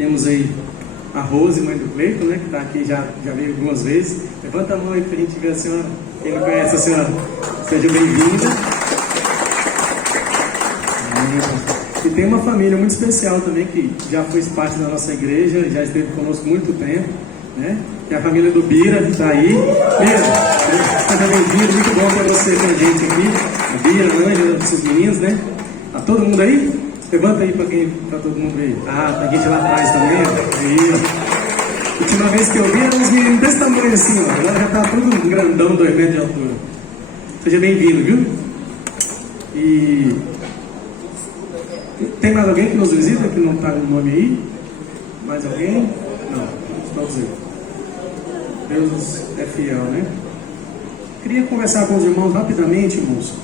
Temos aí a Rose, mãe do Cleiton, né, que está aqui, já veio algumas vezes. Levanta a mão aí para a gente ver a senhora. Quem não conhece a senhora, seja bem-vinda. E tem uma família muito especial também, que já fez parte da nossa igreja, já esteve conosco muito tempo, né? Que é a família do Bira, que está aí. Bira, seja bem-vindo, muito bom ter você com a gente aqui. A Bira, a Ângela, esses meninos, né? Tá todo mundo aí? Levanta aí para todo mundo ver. Ah, tem gente lá atrás também. Aí. Última vez que eu vi, eram uns meninos desse tamanho assim, ó. Agora já tá tudo grandão, 2 metros de altura. Seja bem-vindo, viu? E tem mais alguém que nos visita, que não está no nome aí? Mais alguém? Não, só dizer. Deus é fiel, né? Queria conversar com os irmãos rapidamente, irmãos.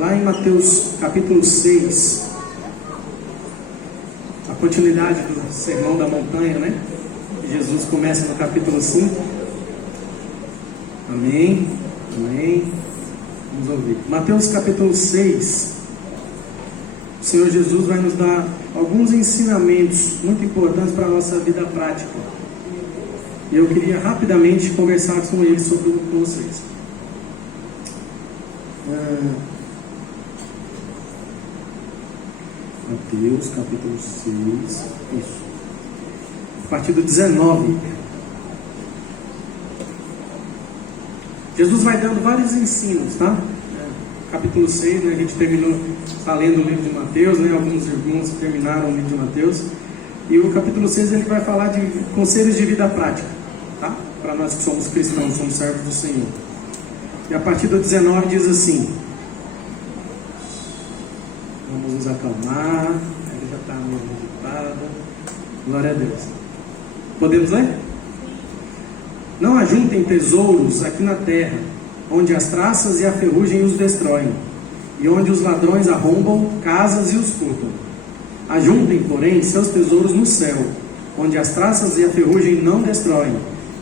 Lá em Mateus capítulo 6, a continuidade do Sermão da Montanha, né? Jesus começa no capítulo 5. Amém, amém. Vamos ouvir. Mateus capítulo 6. O Senhor Jesus vai nos dar alguns ensinamentos muito importantes para a nossa vida prática. E eu queria rapidamente conversar com eles com vocês. Mateus capítulo 6. Isso. A partir do 19. Jesus vai dando vários ensinos, tá? Capítulo 6, né, a gente terminou, está lendo o livro de Mateus, né? Alguns irmãos terminaram o livro de Mateus. E o capítulo 6 ele vai falar de conselhos de vida prática, tá? Para nós que somos cristãos, somos servos do Senhor. E a partir do 19 diz assim: vamos nos acalmar. Ele já está meio agitado. Glória a Deus. Podemos ler? Não ajuntem tesouros aqui na terra, onde as traças e a ferrugem os destroem, e onde os ladrões arrombam casas e os furtam. Ajuntem, porém, seus tesouros no céu, onde as traças e a ferrugem não destroem,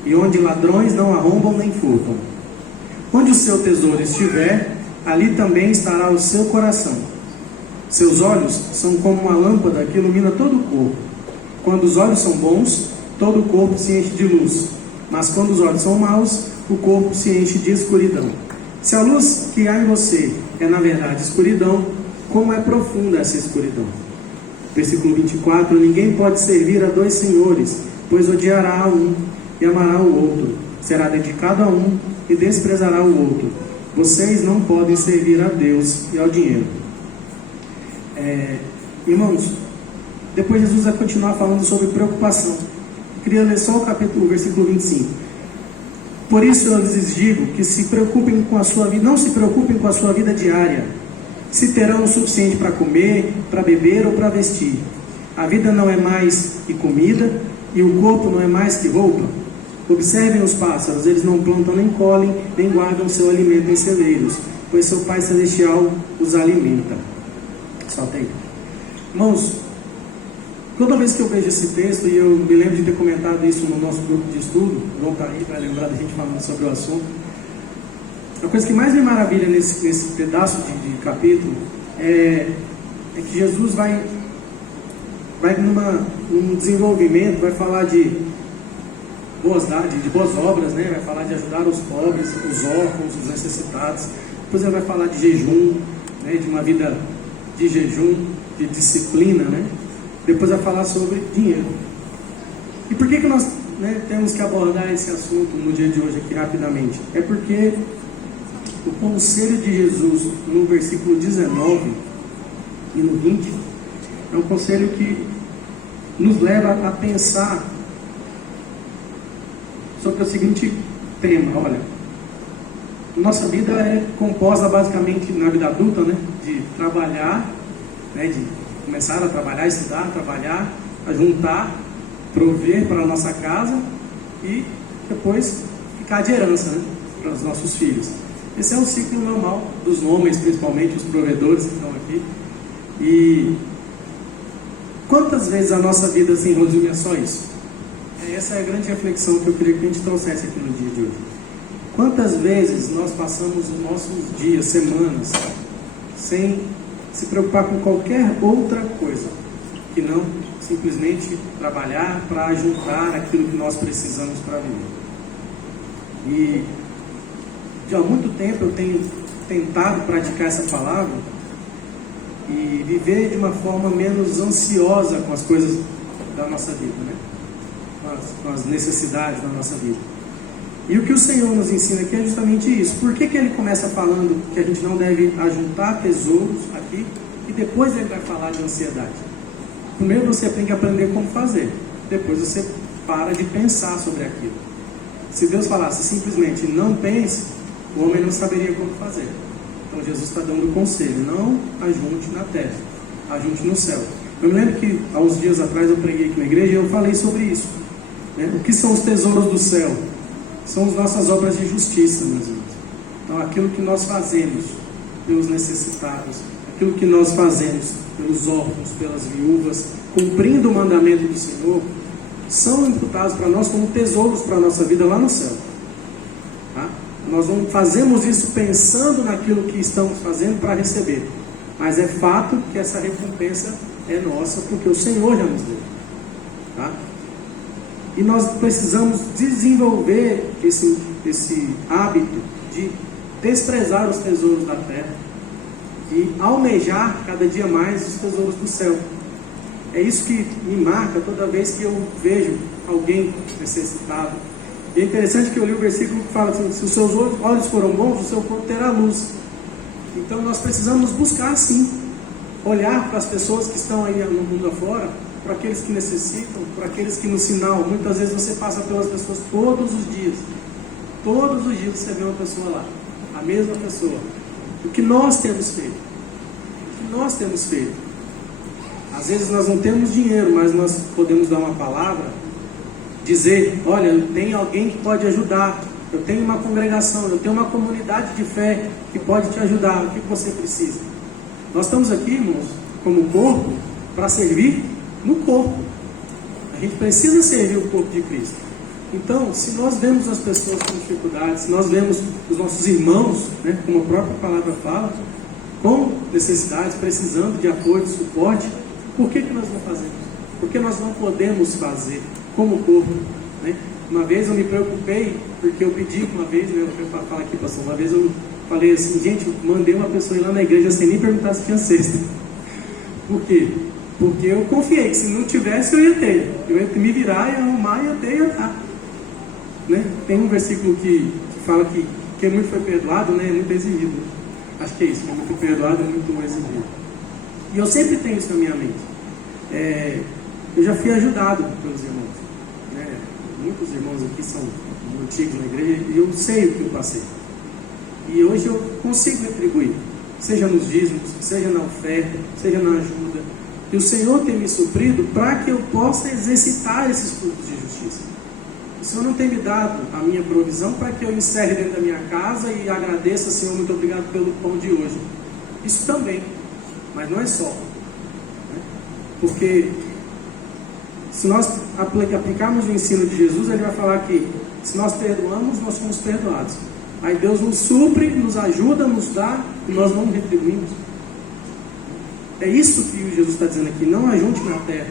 e onde ladrões não arrombam nem furtam. Onde o seu tesouro estiver, ali também estará o seu coração. Seus olhos são como uma lâmpada que ilumina todo o corpo. Quando os olhos são bons, todo o corpo se enche de luz. Mas quando os olhos são maus, o corpo se enche de escuridão. Se a luz que há em você é na verdade escuridão, como é profunda essa escuridão? Versículo 24: ninguém pode servir a 2 senhores, pois odiará a um e amará o outro, será dedicado a um e desprezará o outro. Vocês não podem servir a Deus e ao dinheiro. Irmãos, depois Jesus vai continuar falando sobre preocupação. Queria ler só o versículo 25. Por isso eu lhes digo que se preocupem com a sua vida, não se preocupem com a sua vida diária, se terão o suficiente para comer, para beber ou para vestir. A vida não é mais que comida, e o corpo não é mais que roupa. Observem os pássaros, eles não plantam nem colhem, nem guardam seu alimento em celeiros, pois seu Pai Celestial os alimenta. Solta aí. Irmãos, toda vez que eu vejo esse texto, e eu me lembro de ter comentado isso no nosso grupo de estudo, vão estar aí para lembrar da gente falando sobre o assunto. A coisa que mais me maravilha nesse pedaço de capítulo é que Jesus vai num desenvolvimento, vai falar de boas obras, né? Vai falar de ajudar os pobres, os órfãos, os necessitados. Depois ele vai falar de jejum, né? De uma vida de jejum, de disciplina, né? Depois vai falar sobre dinheiro. E por que nós, né, temos que abordar esse assunto no dia de hoje aqui rapidamente? É porque o conselho de Jesus no versículo 19 e no 20 é um conselho que nos leva a pensar sobre o seguinte tema. Olha, nossa vida é composta basicamente na vida adulta, né, de trabalhar, né, de começar a trabalhar, estudar, trabalhar, a juntar, prover para a nossa casa e depois ficar de herança, né, para os nossos filhos. Esse é o ciclo normal dos homens, principalmente os provedores que estão aqui. E quantas vezes a nossa vida se resume a só isso? Essa é a grande reflexão que eu queria que a gente trouxesse aqui no dia de hoje. Quantas vezes nós passamos os nossos dias, semanas, sem se preocupar com qualquer outra coisa, que não simplesmente trabalhar para juntar aquilo que nós precisamos para viver. E de há muito tempo eu tenho tentado praticar essa palavra e viver de uma forma menos ansiosa com as coisas da nossa vida, né? Com as necessidades da nossa vida. E o que o Senhor nos ensina aqui é justamente isso. Por que ele começa falando que a gente não deve ajuntar tesouros aqui e depois ele vai falar de ansiedade? Primeiro você tem que aprender como fazer, depois você para de pensar sobre aquilo. Se Deus falasse simplesmente não pense, o homem não saberia como fazer. Então Jesus está dando o conselho: não ajunte na terra, ajunte no céu. Eu me lembro que há uns dias atrás eu preguei aqui na igreja e eu falei sobre isso, né? O que são os tesouros do céu? São as nossas obras de justiça, meus irmãos. Então aquilo que nós fazemos pelos necessitados, aquilo que nós fazemos pelos órfãos, pelas viúvas, cumprindo o mandamento do Senhor, são imputados para nós como tesouros para a nossa vida lá no céu. Tá? Nós não fazemos isso pensando naquilo que estamos fazendo para receber, mas é fato que essa recompensa é nossa, porque o Senhor já nos deu. Tá? E nós precisamos desenvolver esse hábito de desprezar os tesouros da terra e almejar cada dia mais os tesouros do céu. É isso que me marca toda vez que eu vejo alguém necessitado. E é interessante que eu li o versículo que fala assim: se os seus olhos foram bons, o seu corpo terá luz. Então nós precisamos buscar sim, olhar para as pessoas que estão aí no mundo afora, para aqueles que necessitam, para aqueles que no sinal, muitas vezes você passa pelas pessoas todos os dias você vê uma pessoa lá, a mesma pessoa. O que nós temos feito? Às vezes nós não temos dinheiro, mas nós podemos dar uma palavra, dizer: olha, tem alguém que pode ajudar, eu tenho uma congregação, eu tenho uma comunidade de fé que pode te ajudar, o que você precisa? Nós estamos aqui, irmãos, como corpo, para servir no corpo. A gente precisa servir o corpo de Cristo. Então, se nós vemos as pessoas com dificuldades, se nós vemos os nossos irmãos, né, como a própria palavra fala, com necessidades, precisando de apoio, de suporte, por que nós não fazemos? Por que nós não podemos fazer como corpo? Né? Uma vez eu me preocupei, porque eu pedi uma vez, né, eu falar aqui, pastor, uma vez eu falei assim: gente, eu mandei uma pessoa ir lá na igreja sem nem perguntar se tinha cesta. Por quê? Porque eu confiei que se não tivesse eu ia ter. Eu ia me virar, ia arrumar, ia ter, ia dar. Né? Tem um versículo que fala que quem muito foi perdoado, né, é muito exigido. Acho que é isso, quem muito foi perdoado é muito exigido. E eu sempre tenho isso na minha mente. Eu já fui ajudado pelos irmãos. Né? Muitos irmãos aqui são antigos na igreja e eu sei o que eu passei. E hoje eu consigo retribuir, seja nos dízimos, seja na oferta, seja na ajuda. E o Senhor tem me suprido para que eu possa exercitar esses frutos de justiça. O Senhor não tem me dado a minha provisão para que eu encerre dentro da minha casa e agradeça: Senhor, muito obrigado pelo pão de hoje. Isso também, mas não é só. Né? Porque se nós aplicarmos o ensino de Jesus, ele vai falar que se nós perdoamos, nós somos perdoados. Aí Deus nos supre, nos ajuda, nos dá, e nós não retribuímos. É isso que Jesus está dizendo aqui: não ajunte na terra.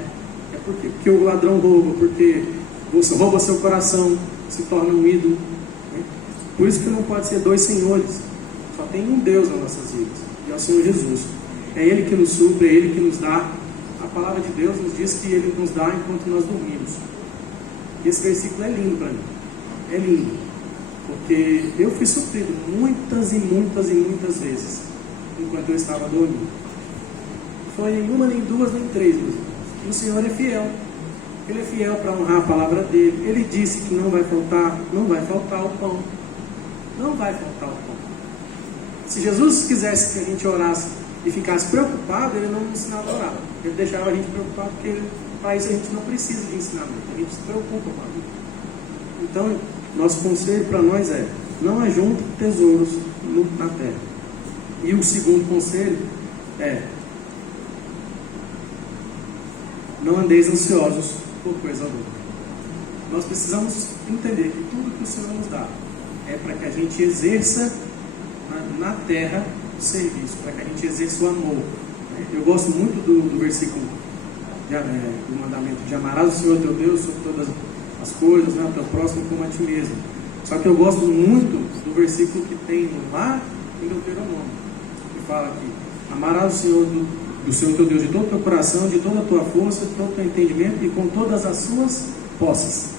É porque o ladrão rouba, porque você rouba seu coração, se torna um ídolo. Né? Por isso que não pode ser dois senhores. Só tem um Deus nas nossas vidas, e é o Senhor Jesus. É Ele que nos supre, é Ele que nos dá. A palavra de Deus nos diz que Ele nos dá enquanto nós dormimos. E esse versículo é lindo para mim. É lindo. Porque eu fui suprido muitas e muitas e muitas vezes enquanto eu estava dormindo. Foi nem uma, nem duas, nem três, meus irmãos. E o Senhor é fiel. Ele é fiel para honrar a palavra dele. Ele disse que não vai faltar o pão. Não vai faltar o pão. Se Jesus quisesse que a gente orasse e ficasse preocupado, ele não nos ensinava a orar. Ele deixava a gente preocupado, porque para isso a gente não precisa de ensinamento. A gente se preocupa com a vida. Então, nosso conselho para nós é: não ajunte tesouros na terra. E o segundo conselho é: não andeis ansiosos por coisa alguma. Nós precisamos entender que tudo que o Senhor nos dá é para que a gente exerça na terra o serviço, para que a gente exerça o amor, Eu gosto muito do versículo do mandamento de amarás o Senhor teu Deus sobre todas as coisas, né, o teu próximo como a ti mesmo. Só que eu gosto muito do versículo que tem lá em Deuteronômio, que fala que amarás o Senhor do Senhor teu Deus de todo o teu coração, de toda a tua força, de todo o teu entendimento e com todas as suas posses.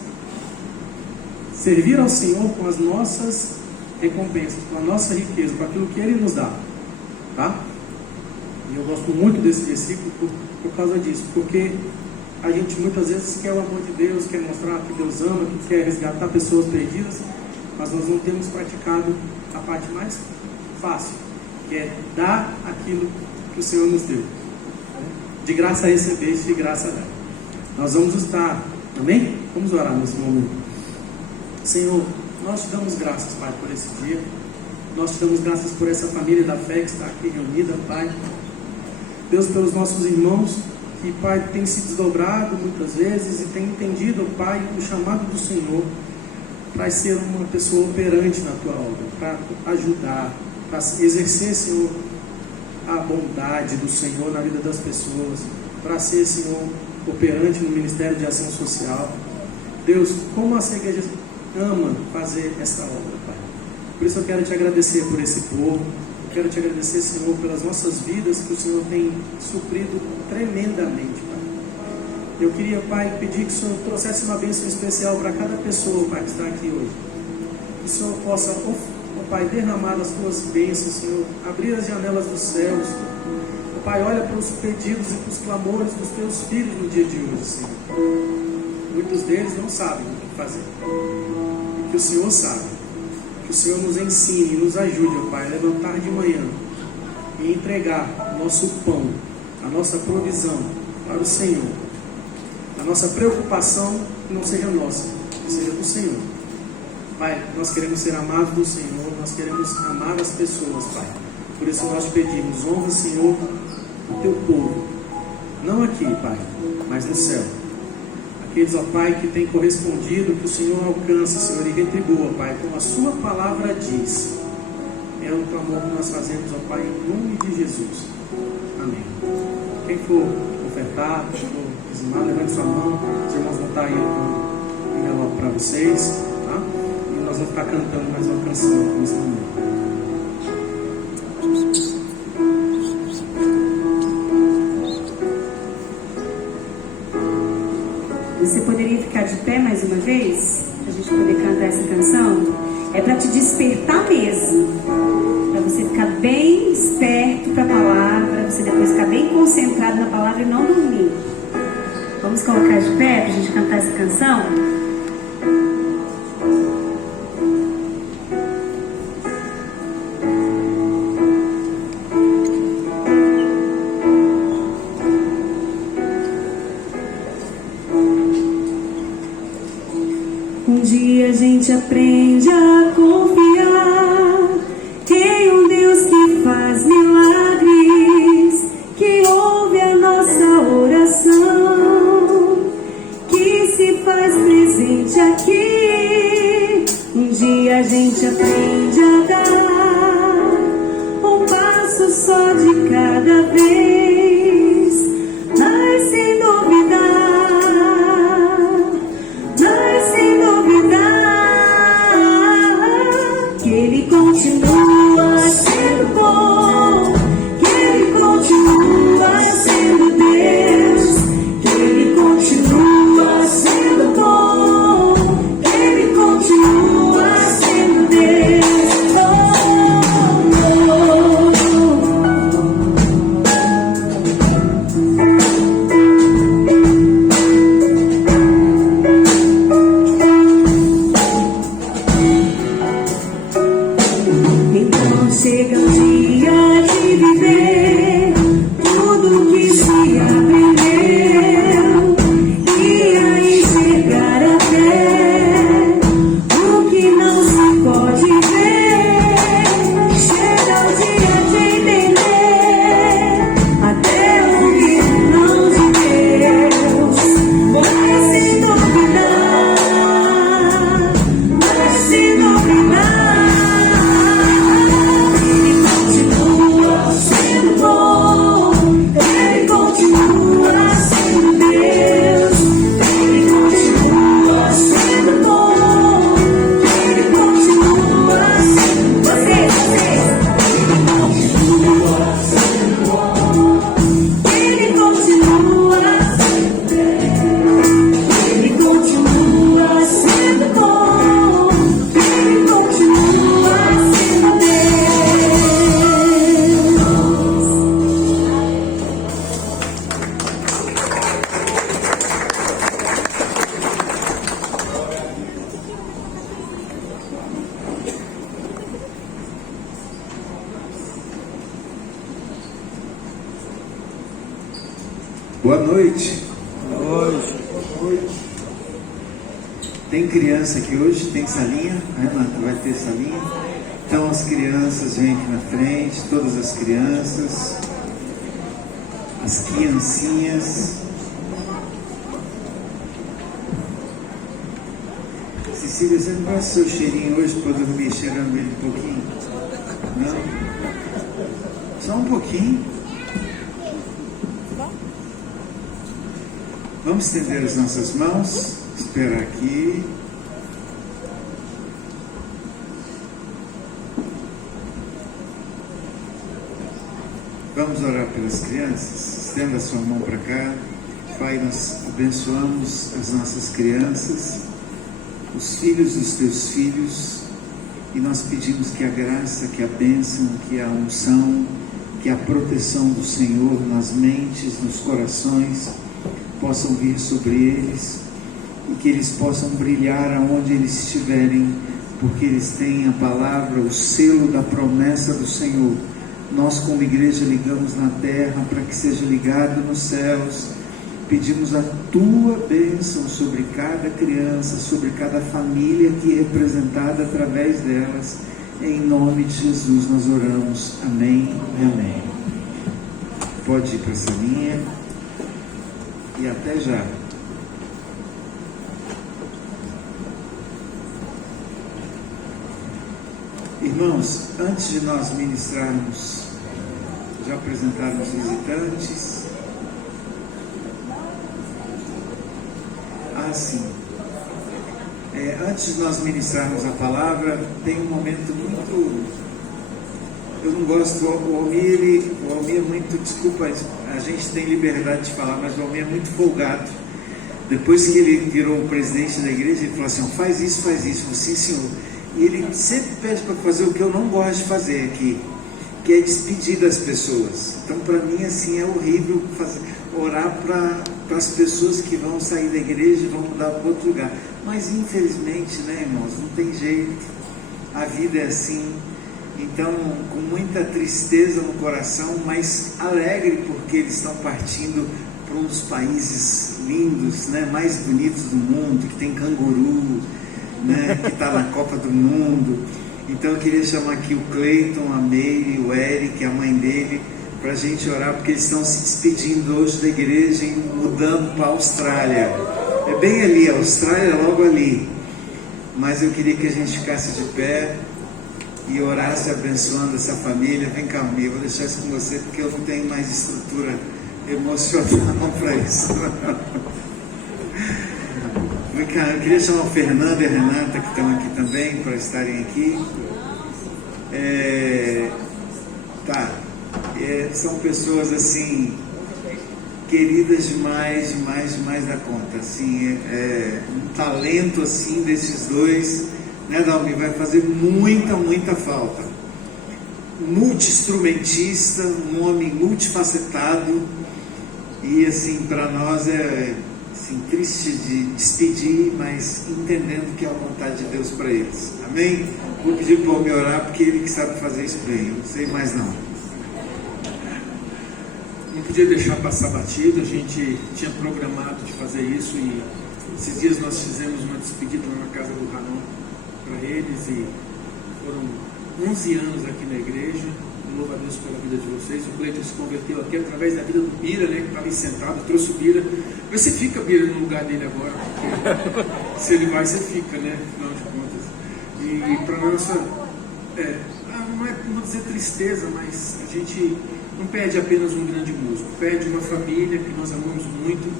Servir ao Senhor com as nossas recompensas, com a nossa riqueza, com aquilo que Ele nos dá, tá? E eu gosto muito desse versículo por causa disso, porque a gente muitas vezes quer o amor de Deus, quer mostrar que Deus ama, que quer resgatar pessoas perdidas, mas nós não temos praticado a parte mais fácil, que é dar aquilo que o Senhor nos deu. De graça recebeste, de graça dá. Nós vamos estar, amém? Vamos orar nesse momento. Senhor, nós te damos graças, Pai, por esse dia. Nós te damos graças por essa família da fé que está aqui reunida, Pai. Deus, pelos nossos irmãos que, Pai, tem se desdobrado muitas vezes e tem entendido, Pai, o chamado do Senhor para ser uma pessoa operante na Tua obra, para ajudar, para exercer, Senhor, a bondade do Senhor na vida das pessoas, para ser, Senhor, operante no Ministério de Ação Social. Deus, como essa igreja ama fazer essa obra, Pai. Por isso eu quero te agradecer por esse povo. Eu quero te agradecer, Senhor, pelas nossas vidas que o Senhor tem suprido tremendamente, Pai. Eu queria, Pai, pedir que o Senhor trouxesse uma bênção especial para cada pessoa, Pai, que está aqui hoje. Que o Senhor possa, Pai, derramar as tuas bênçãos, Senhor, abrir as janelas dos céus. Pai, olha para os pedidos e para os clamores dos teus filhos no dia de hoje, Senhor. Muitos deles não sabem o que fazer. E que o Senhor sabe. Que o Senhor nos ensine e nos ajude, ó Pai, a levantar de manhã e entregar o nosso pão, a nossa provisão para o Senhor. A nossa preocupação que não seja nossa, que seja do Senhor. Pai, nós queremos ser amados do Senhor, nós queremos amar as pessoas, Pai. Por isso nós te pedimos, honra, Senhor, o teu povo. Não aqui, Pai, mas no céu. Aqueles, ó Pai, que têm correspondido, que o Senhor alcance, Senhor, e retribua, Pai, como a sua palavra diz. É o clamor que nós fazemos, ó Pai, em nome de Jesus. Amém. Quem for ofertar, quem for dizimar, levante sua mão. Os irmãos vão estar aí com o envelope para vocês, tá? E nós vamos ficar cantando mais uma canção aqui nesse momento. Você poderia ficar de pé mais uma vez? Para a gente poder cantar essa canção? É para te despertar mesmo. Para você ficar bem esperto para a palavra. Para você depois ficar bem concentrado na palavra e não dormir. Vamos colocar de pé para a gente cantar essa canção? Um dia a gente aprende a confiar em um Deus que faz milagres, que ouve a nossa oração, que se faz presente aqui. Um dia a gente aprende a dar um passo só de cada vez, mas sem duvidar, que Ele continua sendo bom, que Ele continua sendo Deus, que Ele continua sendo bom, que Ele continua sendo Deus. Então chega o dia de viver tudo que se aprendeu e a enxergar até o que não se pode ver. Chega o dia de entender até o que não de Deus, mas sem duvidar, mas sem duvidar. Continua sendo bom, Boa noite. Boa noite. Tem criança aqui hoje? Tem salinha? Renata, vai ter salinha? Então as crianças vêm aqui na frente, todas as crianças, as criancinhas. Cecília, você não gosta do seu cheirinho hoje para dormir cheirando ele um pouquinho? Não? Só um pouquinho. Vamos estender as nossas mãos, esperar aqui. Vamos orar pelas crianças. Estenda a sua mão para cá. Pai, nós abençoamos as nossas crianças, os filhos dos teus filhos, e nós pedimos que a graça, que a bênção, que a unção, que a proteção do Senhor nas mentes, nos corações, possam vir sobre eles, e que eles possam brilhar aonde eles estiverem, porque eles têm a palavra, o selo da promessa do Senhor. Nós como igreja ligamos na terra para que seja ligado nos céus. Pedimos a tua bênção sobre cada criança, sobre cada família aqui representada através delas. Em nome de Jesus nós oramos. Amém e amém. Pode ir para essa linha. E até já. Irmãos, antes de nós ministrarmos, já apresentarmos visitantes. Sim. Antes de nós ministrarmos a palavra, tem um momento muito... Eu não gosto, o Almir é muito... Desculpa, a gente tem liberdade de falar, mas o Almir é muito folgado. Depois que ele virou o presidente da igreja, ele falou assim: faz isso, sim senhor. E ele sempre pede para fazer o que eu não gosto de fazer aqui, que é despedir das pessoas. Então, para mim, assim, é horrível orar para as pessoas que vão sair da igreja e vão mudar para outro lugar. Mas, infelizmente, né, irmãos, não tem jeito. A vida é assim. Então, com muita tristeza no coração, mas alegre, porque eles estão partindo para um dos países lindos, né, mais bonitos do mundo, que tem canguru, né, que está na Copa do Mundo. Então eu queria chamar aqui o Cleiton, a Meire, o Eric, a mãe dele, para a gente orar, porque eles estão se despedindo hoje da igreja e mudando para a Austrália. É bem ali, a Austrália é logo ali. Mas eu queria que a gente ficasse de pé e orasse abençoando essa família. Vem cá, Almir, eu vou deixar isso com você, porque eu não tenho mais estrutura emocional para isso. Vem cá, eu queria chamar o Fernando e a Renata, que estão aqui também, para estarem aqui. São pessoas assim queridas demais da conta, assim, um talento assim desses dois, né, Dalmi, vai fazer muita falta. Multi-instrumentista, um homem multifacetado, e assim, para nós é assim, triste de despedir, mas entendendo que é a vontade de Deus para eles. Amém? Vou pedir para o me orar, porque ele que sabe fazer isso bem, eu não sei mais não. Não podia deixar passar batido, a gente tinha programado de fazer isso, e esses dias nós fizemos uma despedida na casa do Ranon para eles, e foram 11 anos aqui na igreja. Louvo a Deus pela vida de vocês. O Cleiton se converteu aqui através da vida do Bira, né, que estava aí sentado, trouxe o Bira. Mas você fica, Bira, no lugar dele agora, porque se ele vai, você fica, né, afinal de contas. E para nossa, não vou dizer tristeza, mas a gente não pede apenas um grande músico, pede uma família que nós amamos muito,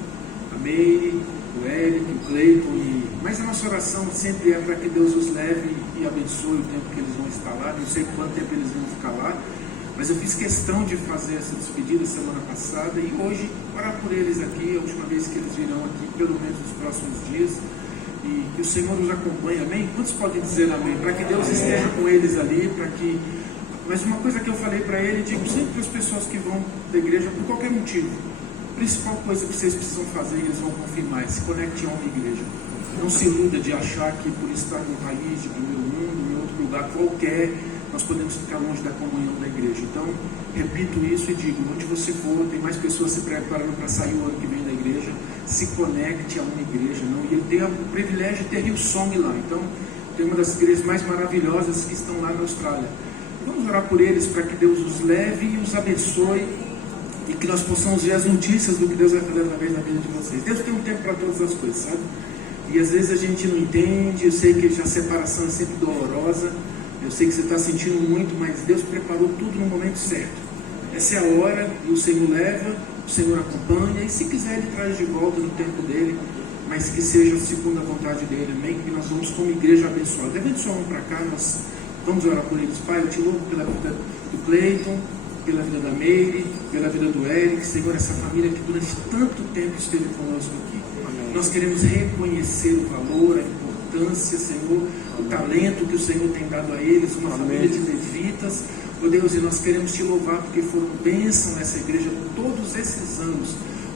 a Meire, o Eric, o Cleiton, mas a nossa oração sempre é para que Deus os leve e abençoe o tempo que eles vão estar lá. Não sei quanto tempo eles vão ficar lá, mas eu fiz questão de fazer essa despedida semana passada, e hoje orar por eles aqui, a última vez que eles virão aqui, pelo menos nos próximos dias, e que o Senhor os acompanhe, amém? Quantos podem dizer amém? Para que Deus esteja com eles ali, para que... Mas uma coisa que eu falei para ele, digo sempre para as pessoas que vão da igreja por qualquer motivo: a principal coisa que vocês precisam fazer, e eles vão confirmar, é se conecte a uma igreja. Não se iluda de achar que por estar num país de primeiro mundo, em outro lugar qualquer, nós podemos ficar longe da comunhão da igreja. Então, repito isso e digo, onde você for, tem mais pessoas se preparando para sair o ano que vem da igreja, se conecte a uma igreja. Não? E ele tem o privilégio de ter Hillsong lá. Então, tem uma das igrejas mais maravilhosas que estão lá na Austrália. Vamos orar por eles para que Deus os leve e os abençoe e que nós possamos ver as notícias do que Deus vai fazer através da vida de vocês. Deus tem um tempo para todas as coisas, sabe? E às vezes a gente não entende. Eu sei que a separação é sempre dolorosa, eu sei que você está sentindo muito, mas Deus preparou tudo no momento certo. Essa é a hora, e o Senhor leva, o Senhor acompanha, e se quiser Ele traz de volta no tempo dele, mas que seja segundo a vontade dele, amém? Que nós vamos como igreja abençoada. Levante sua mão para cá, nós vamos orar por eles. Pai, eu te louvo pela vida do Cleiton, pela vida da Meire, pela vida do Eric, Senhor, essa família que durante tanto tempo esteve conosco aqui. Amém. Nós queremos reconhecer o valor, a importância, Senhor, o talento que o Senhor tem dado a eles, uma família de levitas, ó Deus, e nós queremos te louvar porque foram bênção nessa igreja todos esses anos.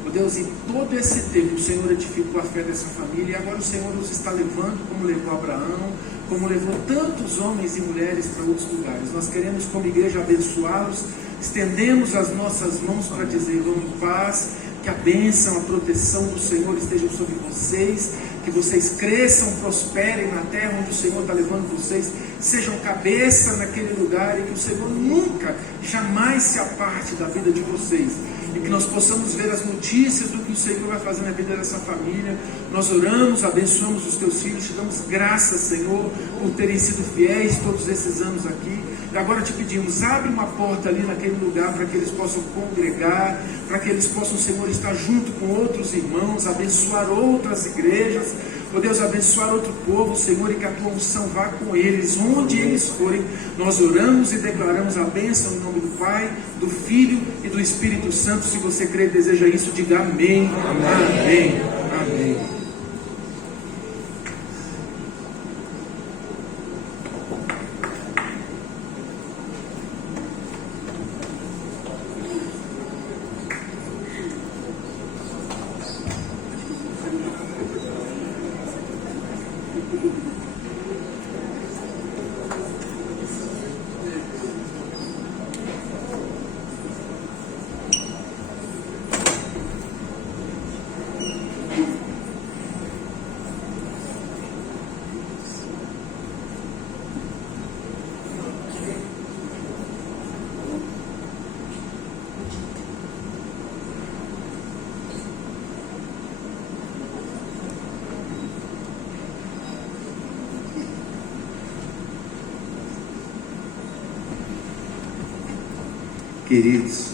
Ó Deus, em todo esse tempo o Senhor edificou a fé dessa família, e agora o Senhor nos está levando, como levou Abraão, como levou tantos homens e mulheres para outros lugares. Nós queremos como igreja abençoá-los, estendemos as nossas mãos para dizer, vamos em paz, que a bênção, a proteção do Senhor esteja sobre vocês, que vocês cresçam, prosperem na terra onde o Senhor está levando vocês, sejam cabeça naquele lugar, e que o Senhor nunca, jamais se aparte da vida de vocês, e que nós possamos ver as notícias do que o Senhor vai fazer na vida dessa família. Nós oramos, abençoamos os teus filhos, te damos graças, Senhor, por terem sido fiéis todos esses anos aqui. E agora te pedimos, abre uma porta ali naquele lugar para que eles possam congregar, para que eles possam, Senhor, estar junto com outros irmãos, abençoar outras igrejas, ó Deus, abençoar outro povo, Senhor, e que a tua unção vá com eles, onde eles forem. Nós oramos e declaramos a bênção em nome do Pai, do Filho e do Espírito Santo. Se você crê e deseja isso, diga amém, amém, amém. Queridos,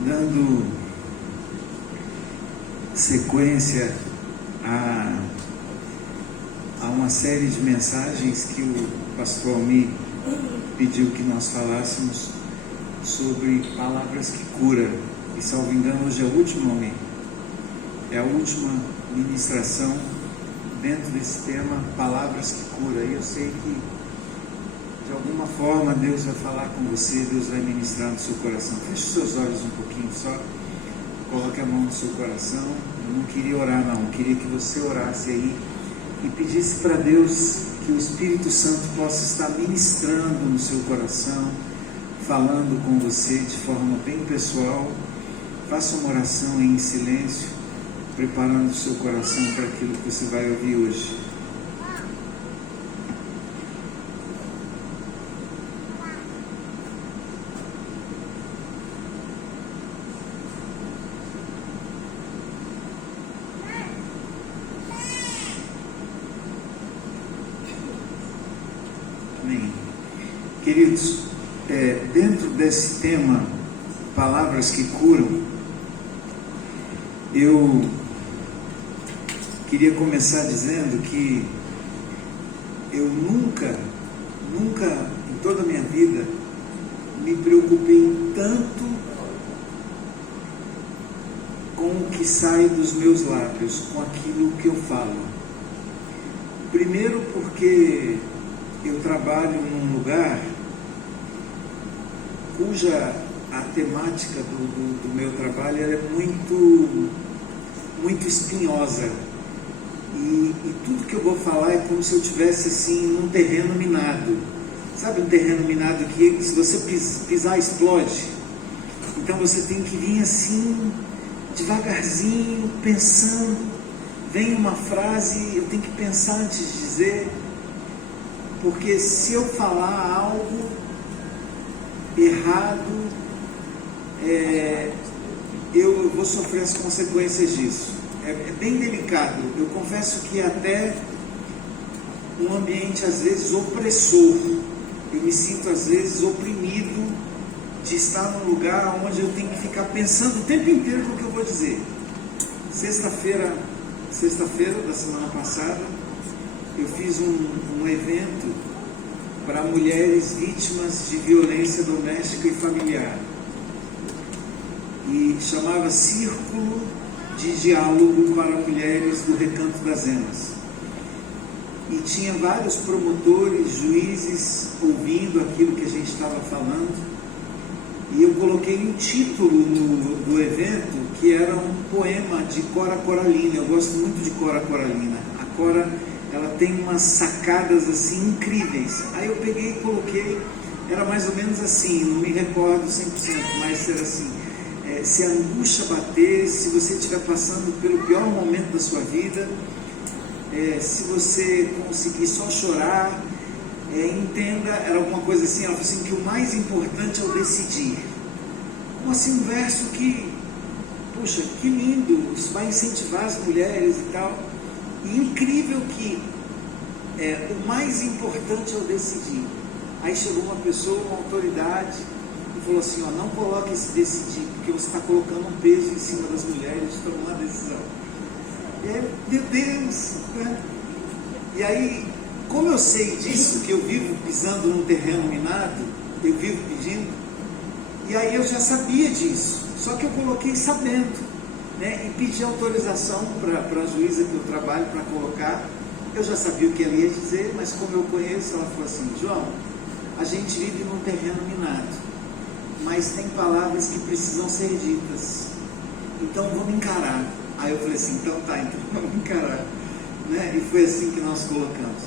dando sequência a uma série de mensagens que o pastor Almir pediu que nós falássemos sobre palavras que curam, e salvo engano hoje é o último, Almir, é a última ministração dentro desse tema, palavras que curam. E eu sei que de alguma forma Deus vai falar com você, Deus vai ministrar no seu coração. Feche os seus olhos um pouquinho só, coloque a mão no seu coração. Eu não queria orar não, eu queria que você orasse aí e pedisse para Deus que o Espírito Santo possa estar ministrando no seu coração, falando com você de forma bem pessoal. Faça uma oração em silêncio, preparando o seu coração para aquilo que você vai ouvir hoje. Amém. Queridos, dentro desse tema, palavras que curam, eu queria começar dizendo que eu nunca, em toda a minha vida, me preocupei tanto com o que sai dos meus lábios, com aquilo que eu falo. Primeiro porque eu trabalho num lugar cuja a temática do meu trabalho é muito muito espinhosa. E tudo que eu vou falar é como se eu estivesse assim num terreno minado. Sabe um terreno minado que se você pisar explode? Então você tem que vir assim, devagarzinho, pensando. Vem uma frase, eu tenho que pensar antes de dizer. Porque se eu falar algo errado, eu vou sofrer as consequências disso. É bem delicado. Eu confesso que é até um ambiente às vezes opressor. Eu me sinto às vezes oprimido de estar num lugar onde eu tenho que ficar pensando o tempo inteiro no que eu vou dizer. Sexta-feira da semana passada, eu fiz um evento para mulheres vítimas de violência doméstica e familiar. E chamava Círculo de Diálogo para Mulheres do Recanto das Emas. E tinha vários promotores, juízes ouvindo aquilo que a gente estava falando. E eu coloquei um título do evento que era um poema de Cora Coralina. Eu gosto muito de Cora Coralina. A Cora, ela tem umas sacadas assim incríveis. Aí eu peguei e coloquei, era mais ou menos assim, não me recordo 100%, mas era assim: se a angústia bater, se você estiver passando pelo pior momento da sua vida, se você conseguir só chorar, entenda, era alguma coisa assim, ela falou assim, que o mais importante é o decidir. Então, assim, um verso que, puxa, que lindo, isso vai incentivar as mulheres e tal. E incrível que o mais importante é o decidir. Aí chegou uma pessoa, uma autoridade, e falou assim, não coloque esse decidir, porque você está colocando um peso em cima das mulheres de tomar uma decisão. Meu Deus, né? E aí, como eu sei disso, que eu vivo pisando num terreno minado, eu vivo pedindo, e aí eu já sabia disso, só que eu coloquei sabendo, né? E pedi autorização para a juíza que eu trabalho para colocar. Eu já sabia o que ela ia dizer, mas como eu conheço, ela falou assim, João, a gente vive num terreno minado, mas tem palavras que precisam ser ditas, então vamos encarar. Aí eu falei assim, então vamos encarar, né? E foi assim que nós colocamos.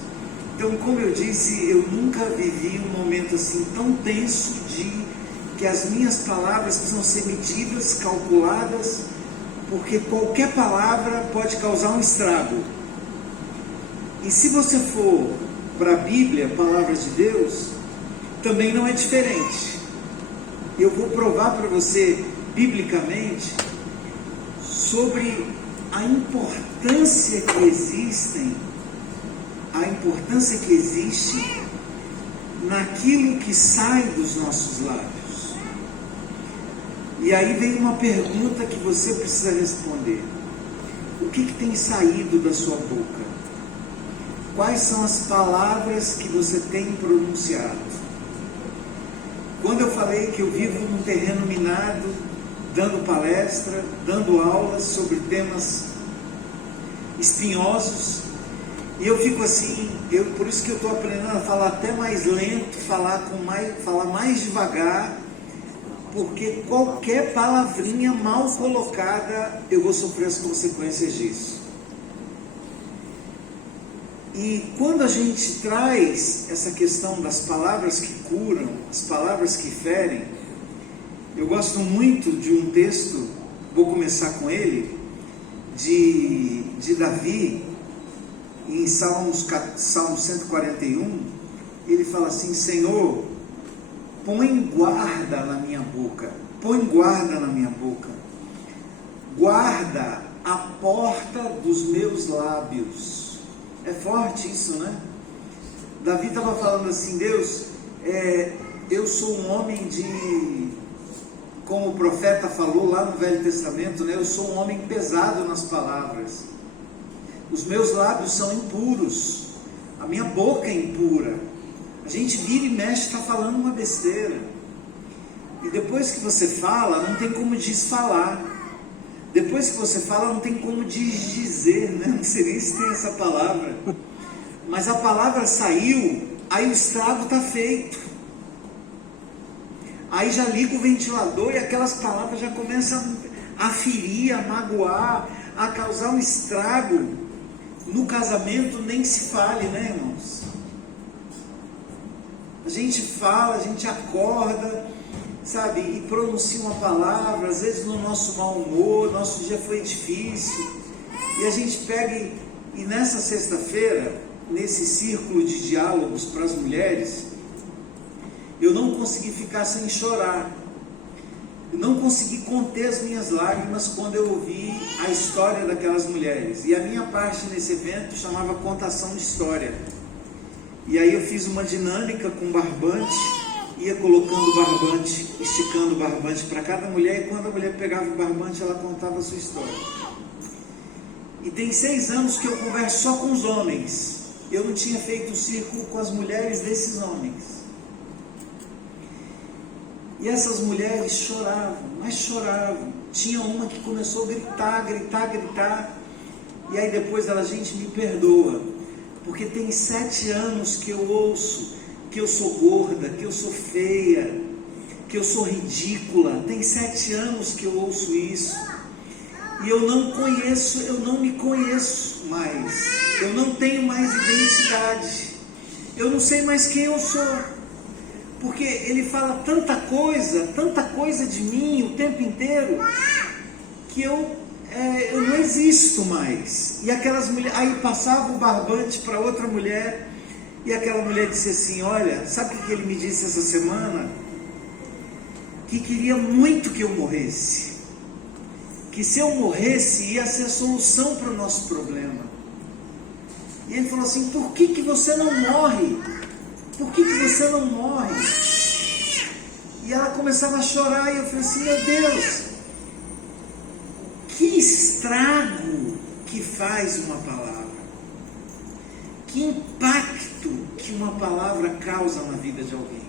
Então, como eu disse, eu nunca vivi um momento assim tão tenso de que as minhas palavras precisam ser medidas, calculadas, porque qualquer palavra pode causar um estrago. E se você for para a Bíblia, a palavra de Deus, também não é diferente. Eu vou provar para você, biblicamente, sobre a importância que existe naquilo que sai dos nossos lábios. E aí vem uma pergunta que você precisa responder: o que tem saído da sua boca? Quais são as palavras que você tem pronunciado? Quando eu falei que eu vivo num terreno minado, dando palestra, dando aulas sobre temas espinhosos, e eu fico assim, por isso que eu estou aprendendo a falar até mais lento, falar mais devagar, porque qualquer palavrinha mal colocada, eu vou sofrer as consequências disso. E quando a gente traz essa questão das palavras que curam, as palavras que ferem, eu gosto muito de um texto, vou começar com ele, de Davi, em Salmo 141, ele fala assim: Senhor, põe guarda na minha boca, guarda a porta dos meus lábios. É forte isso, né? Davi estava falando assim, Deus, eu sou um homem como o profeta falou lá no Velho Testamento, né? Eu sou um homem pesado nas palavras, os meus lábios são impuros, a minha boca é impura. A gente vira e mexe, está falando uma besteira, e depois que você fala, não tem como desfalar. Depois que você fala, não tem como desdizer, né? Não sei nem se tem essa palavra, mas a palavra saiu, aí o estrago está feito. Aí já liga o ventilador e aquelas palavras já começam a ferir, a magoar, a causar um estrago no casamento, nem se fale, né, irmãos? A gente fala, a gente acorda, sabe, e pronuncia uma palavra, às vezes no nosso mau humor, nosso dia foi difícil, e a gente pega e nessa sexta-feira, nesse círculo de diálogos para as mulheres, eu não consegui ficar sem chorar. Eu não consegui conter as minhas lágrimas quando eu ouvi a história daquelas mulheres. E a minha parte nesse evento chamava Contação de História. E aí eu fiz uma dinâmica com barbante, ia colocando barbante, esticando o barbante para cada mulher, e quando a mulher pegava o barbante, ela contava a sua história. E tem 6 anos que eu converso só com os homens. Eu não tinha feito o círculo com as mulheres desses homens. E essas mulheres choravam, mas choravam. Tinha uma que começou a gritar. E aí depois ela, gente, me perdoa, porque tem 7 anos que eu ouço que eu sou gorda, que eu sou feia, que eu sou ridícula. Tem 7 anos que eu ouço isso. E eu não me conheço mais. Eu não tenho mais identidade. Eu não sei mais quem eu sou. Porque ele fala tanta coisa de mim o tempo inteiro, que eu não existo mais. E aquelas mulheres, aí passava o barbante para outra mulher, e aquela mulher disse assim: olha, sabe o que ele me disse essa semana? Que queria muito que eu morresse. Que se eu morresse ia ser a solução para o nosso problema. E ele falou assim: por que você não morre? Por que você não morre? E ela começava a chorar, e eu falei assim: meu Deus, que estrago que faz uma palavra, que impacto que uma palavra causa na vida de alguém.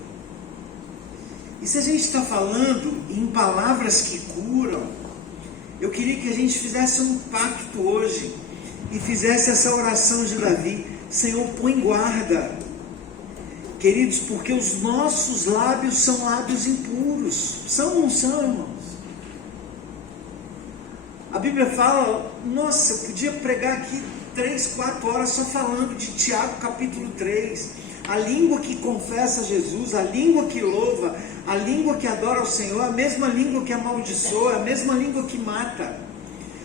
E se a gente está falando em palavras que curam, eu queria que a gente fizesse um pacto hoje e fizesse essa oração de Davi: Senhor, põe guarda, queridos, porque os nossos lábios são lábios impuros. São ou não são, irmãos? A Bíblia fala, nossa, eu podia pregar aqui 3, 4 horas só falando de Tiago capítulo 3. A língua que confessa Jesus, a língua que louva, a língua que adora ao Senhor, a mesma língua que amaldiçoa, a mesma língua que mata.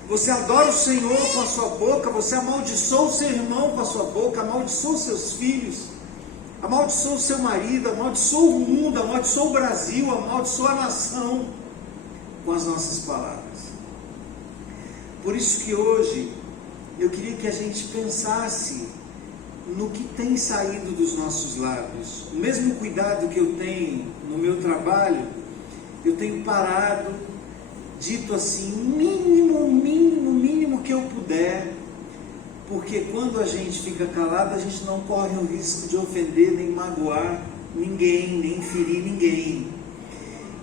Você adora o Senhor com a sua boca, você amaldiçoa o seu irmão com a sua boca, amaldiçoa os seus filhos, amaldiçoa o seu marido, amaldiçoa o mundo, amaldiçoa o Brasil, amaldiçoa a nação com as nossas palavras. Por isso que hoje eu queria que a gente pensasse no que tem saído dos nossos lábios. O mesmo cuidado que eu tenho no meu trabalho, eu tenho parado, dito assim, mínimo que eu puder, porque quando a gente fica calado, a gente não corre o risco de ofender, nem magoar ninguém, nem ferir ninguém.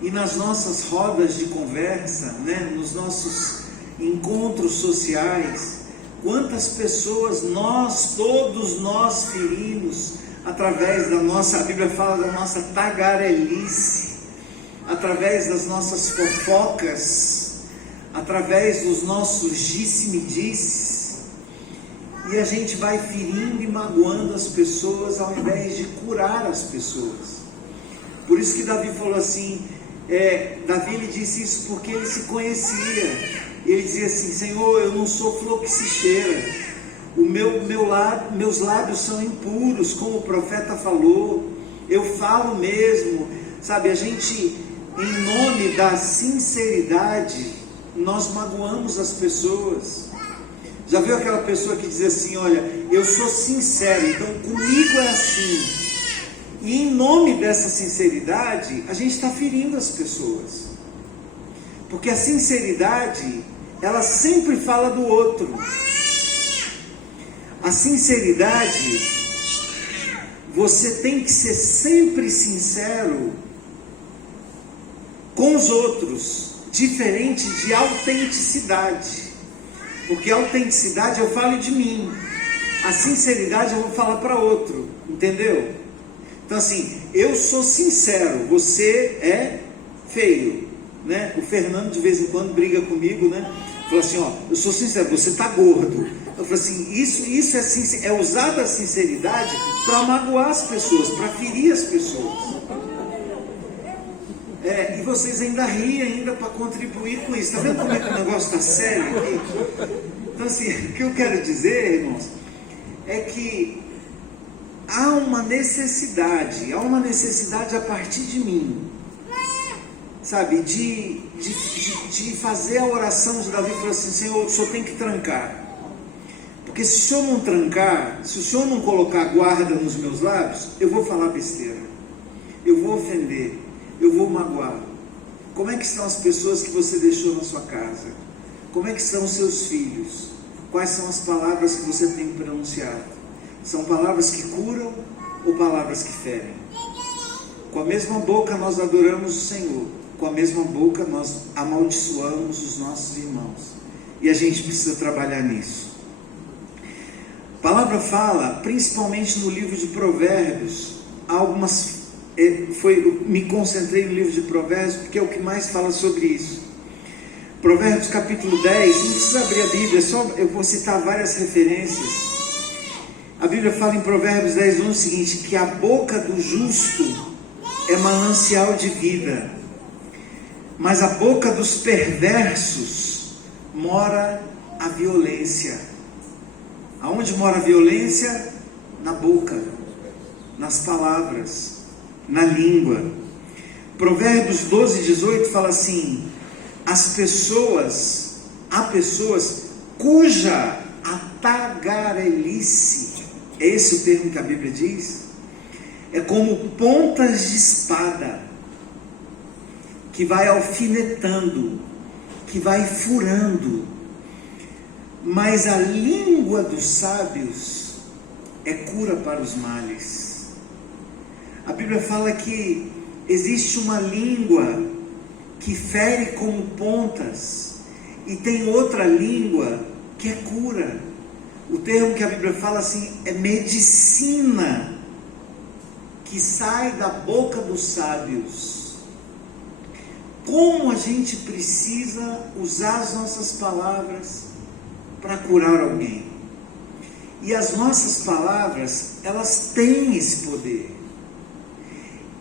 E nas nossas rodas de conversa, né, nos nossos encontros sociais, quantas pessoas todos nós ferimos através da nossa, a Bíblia fala da nossa tagarelice, através das nossas fofocas, através dos nossos disse-me-disses. E a gente vai ferindo e magoando as pessoas ao invés de curar as pessoas. Por isso que Davi falou assim, Davi ele disse isso porque ele se conhecia. Ele dizia assim: Senhor, eu não sou flor que se cheira, meus lábios são impuros, como o profeta falou, eu falo mesmo, sabe, a gente, em nome da sinceridade, nós magoamos as pessoas. Já viu aquela pessoa que diz assim: olha, eu sou sincero, então comigo é assim, e em nome dessa sinceridade, a gente está ferindo as pessoas, porque a sinceridade, ela sempre fala do outro. A sinceridade, você tem que ser sempre sincero com os outros, diferente de autenticidade. Porque a autenticidade eu falo de mim, a sinceridade eu vou falar para outro, entendeu? Então assim, eu sou sincero, você é feio, né? O Fernando de vez em quando briga comigo, né? Falou assim, ó, eu sou sincero, você está gordo. Eu falei assim, isso é usar a sinceridade para magoar as pessoas, para ferir as pessoas. E vocês ainda riem ainda para contribuir com isso. Está vendo como é que o negócio está sério aqui? Então assim, o que eu quero dizer, irmãos, é que há uma necessidade a partir de mim, sabe, de fazer a oração de Davi. Falou assim, Senhor, o Senhor tem que trancar, porque se o Senhor não trancar, se o Senhor não colocar guarda nos meus lábios, eu vou falar besteira, eu vou ofender, eu vou magoar. Como é que estão as pessoas que você deixou na sua casa? Como é que estão os seus filhos? Quais são as palavras que você tem pronunciado? São palavras que curam ou palavras que ferem? Com a mesma boca nós adoramos o Senhor, com a mesma boca nós amaldiçoamos os nossos irmãos, e a gente precisa trabalhar nisso. A palavra fala, principalmente no livro de Provérbios, me concentrei no livro de Provérbios porque é o que mais fala sobre isso. Provérbios capítulo 10, não precisa abrir a Bíblia, eu vou citar várias referências. A Bíblia fala em Provérbios 10, 1 o seguinte, que a boca do justo é manancial de vida, mas a boca dos perversos mora a violência. Aonde mora a violência? Na boca, nas palavras, na língua. Provérbios 12, 18 fala assim, há pessoas cuja a tagarelice, é esse o termo que a Bíblia diz, é como pontas de espada, que vai alfinetando, que vai furando, mas a língua dos sábios é cura para os males. A Bíblia fala que existe uma língua que fere como pontas, e tem outra língua que é cura. O termo que a Bíblia fala assim, é medicina, que sai da boca dos sábios. Como a gente precisa usar as nossas palavras para curar alguém. E as nossas palavras, elas têm esse poder.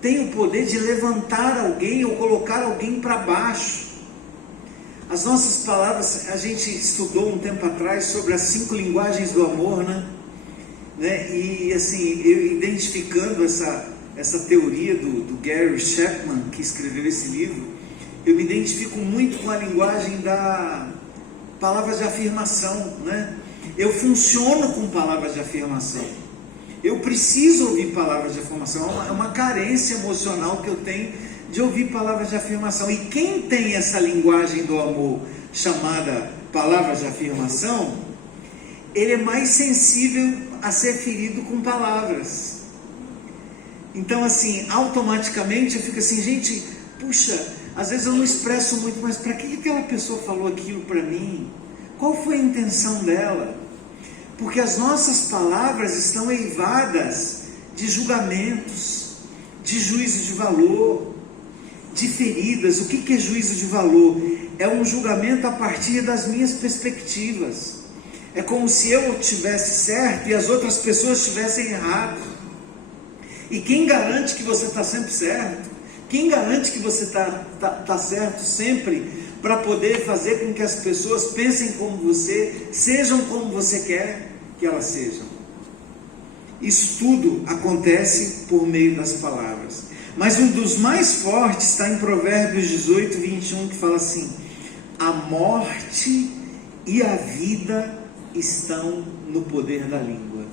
Tem o poder de levantar alguém ou colocar alguém para baixo. As nossas palavras, a gente estudou um tempo atrás sobre as 5 linguagens do amor, né? E assim, eu identificando essa teoria do Gary Chapman, que escreveu esse livro, eu me identifico muito com a linguagem da palavras de afirmação, né? Eu funciono com palavras de afirmação. Eu preciso ouvir palavras de afirmação. É uma carência emocional que eu tenho de ouvir palavras de afirmação. E quem tem essa linguagem do amor chamada palavras de afirmação, ele é mais sensível a ser ferido com palavras. Então assim, automaticamente eu fico assim, gente, puxa, às vezes eu não expresso muito, mas para que aquela pessoa falou aquilo para mim? Qual foi a intenção dela? Porque as nossas palavras estão eivadas de julgamentos, de juízo de valor, de feridas. O que é juízo de valor? É um julgamento a partir das minhas perspectivas. É como se eu tivesse certo e as outras pessoas estivessem errado. E quem garante que você está sempre certo? Quem garante que você está certo sempre, para poder fazer com que as pessoas pensem como você, sejam como você quer que elas sejam? Isso tudo acontece por meio das palavras. Mas um dos mais fortes está em Provérbios 18, 21, que fala assim: a morte e a vida estão no poder da língua.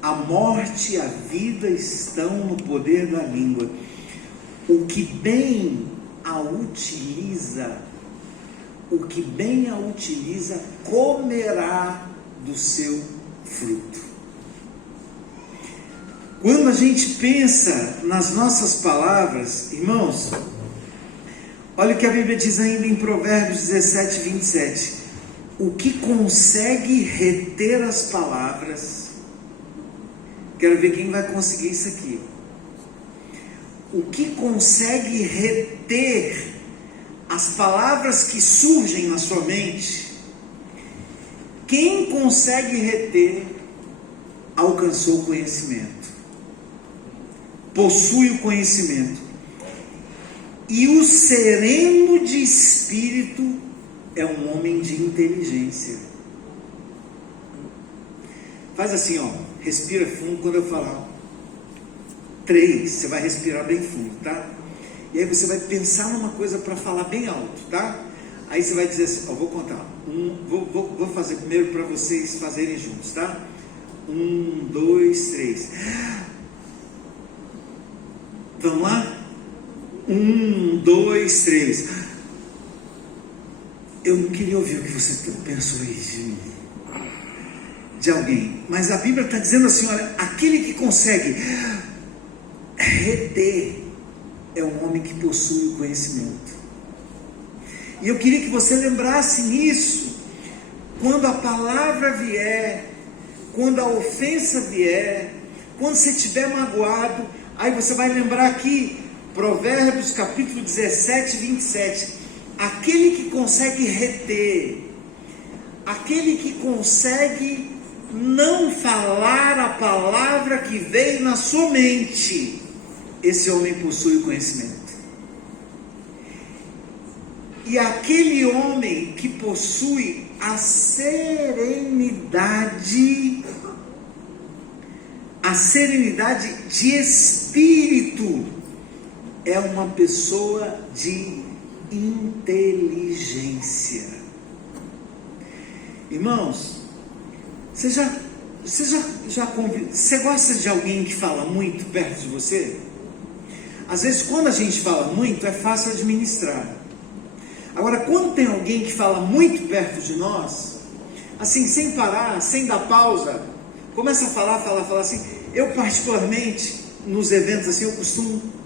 A morte e a vida estão no poder da língua. O que bem a utiliza, comerá do seu fruto. Quando a gente pensa nas nossas palavras, irmãos, olha o que a Bíblia diz ainda em Provérbios 17, 27. O que consegue reter as palavras, quero ver quem vai conseguir isso aqui. O que consegue reter as palavras que surgem na sua mente, quem consegue reter, alcançou o conhecimento, possui o conhecimento. E o sereno de espírito é um homem de inteligência. Faz assim, ó, respira fundo. Quando eu falar 3, você vai respirar bem fundo, tá? E aí você vai pensar numa coisa para falar bem alto, tá? Aí você vai dizer assim, ó, vou contar. Vou fazer primeiro para vocês fazerem juntos, tá? 1, 2, 3. Vamos lá? 1, 2, 3. Eu não queria ouvir o que você pensou aí de alguém, mas a Bíblia está dizendo assim, olha, aquele que consegue reter é um homem que possui o conhecimento. E eu queria que você lembrasse nisso, quando a palavra vier, quando a ofensa vier, quando você estiver magoado, aí você vai lembrar aqui, Provérbios capítulo 17, 27, aquele que consegue reter, aquele que consegue não falar a palavra que veio na sua mente, esse homem possui o conhecimento. E aquele homem que possui a serenidade de espírito, é uma pessoa de inteligência. Irmãos, você gosta de alguém que fala muito perto de você? Às vezes, quando a gente fala muito, é fácil administrar. Agora, quando tem alguém que fala muito perto de nós, assim, sem parar, sem dar pausa, começa a falar assim. Eu, particularmente, nos eventos assim,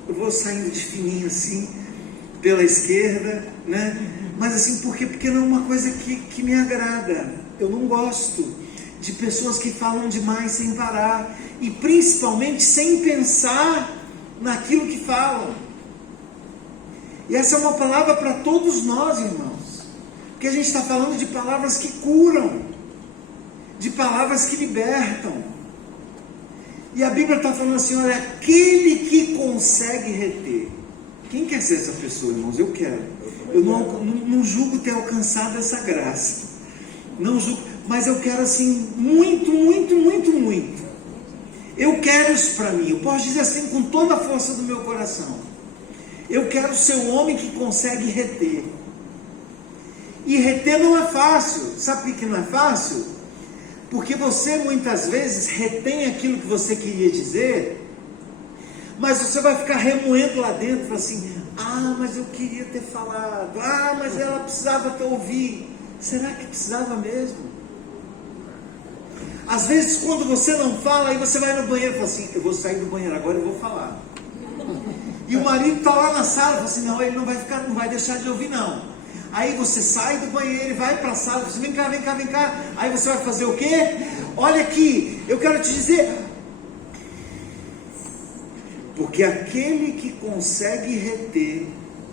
eu vou saindo de fininho assim, pela esquerda, né? Mas assim, por quê? Porque não é uma coisa que me agrada. Eu não gosto de pessoas que falam demais sem parar, e principalmente sem pensar naquilo que falam. E essa é uma palavra para todos nós, irmãos, porque a gente está falando de palavras que curam, de palavras que libertam. E a Bíblia está falando assim, olha, aquele que consegue reter. Quem quer ser essa pessoa, irmãos? Eu quero. Eu não julgo ter alcançado essa graça, não julgo, mas eu quero assim, muito, muito, muito, muito. Eu quero isso para mim. Eu posso dizer assim com toda a força do meu coração. Eu quero ser o homem que consegue reter. E reter não é fácil. Sabe por que não é fácil? Porque você muitas vezes retém aquilo que você queria dizer, mas você vai ficar remoendo lá dentro, assim, mas eu queria ter falado, mas ela precisava ter ouvido. Será que precisava mesmo? Às vezes, quando você não fala, aí você vai no banheiro e fala assim, eu vou sair do banheiro agora, eu vou falar. E o marido está lá na sala, fala assim, não, ele não vai deixar de ouvir não. Aí você sai do banheiro e vai para a sala, você vem cá. Aí você vai fazer o quê? Olha aqui, eu quero te dizer, porque aquele que consegue reter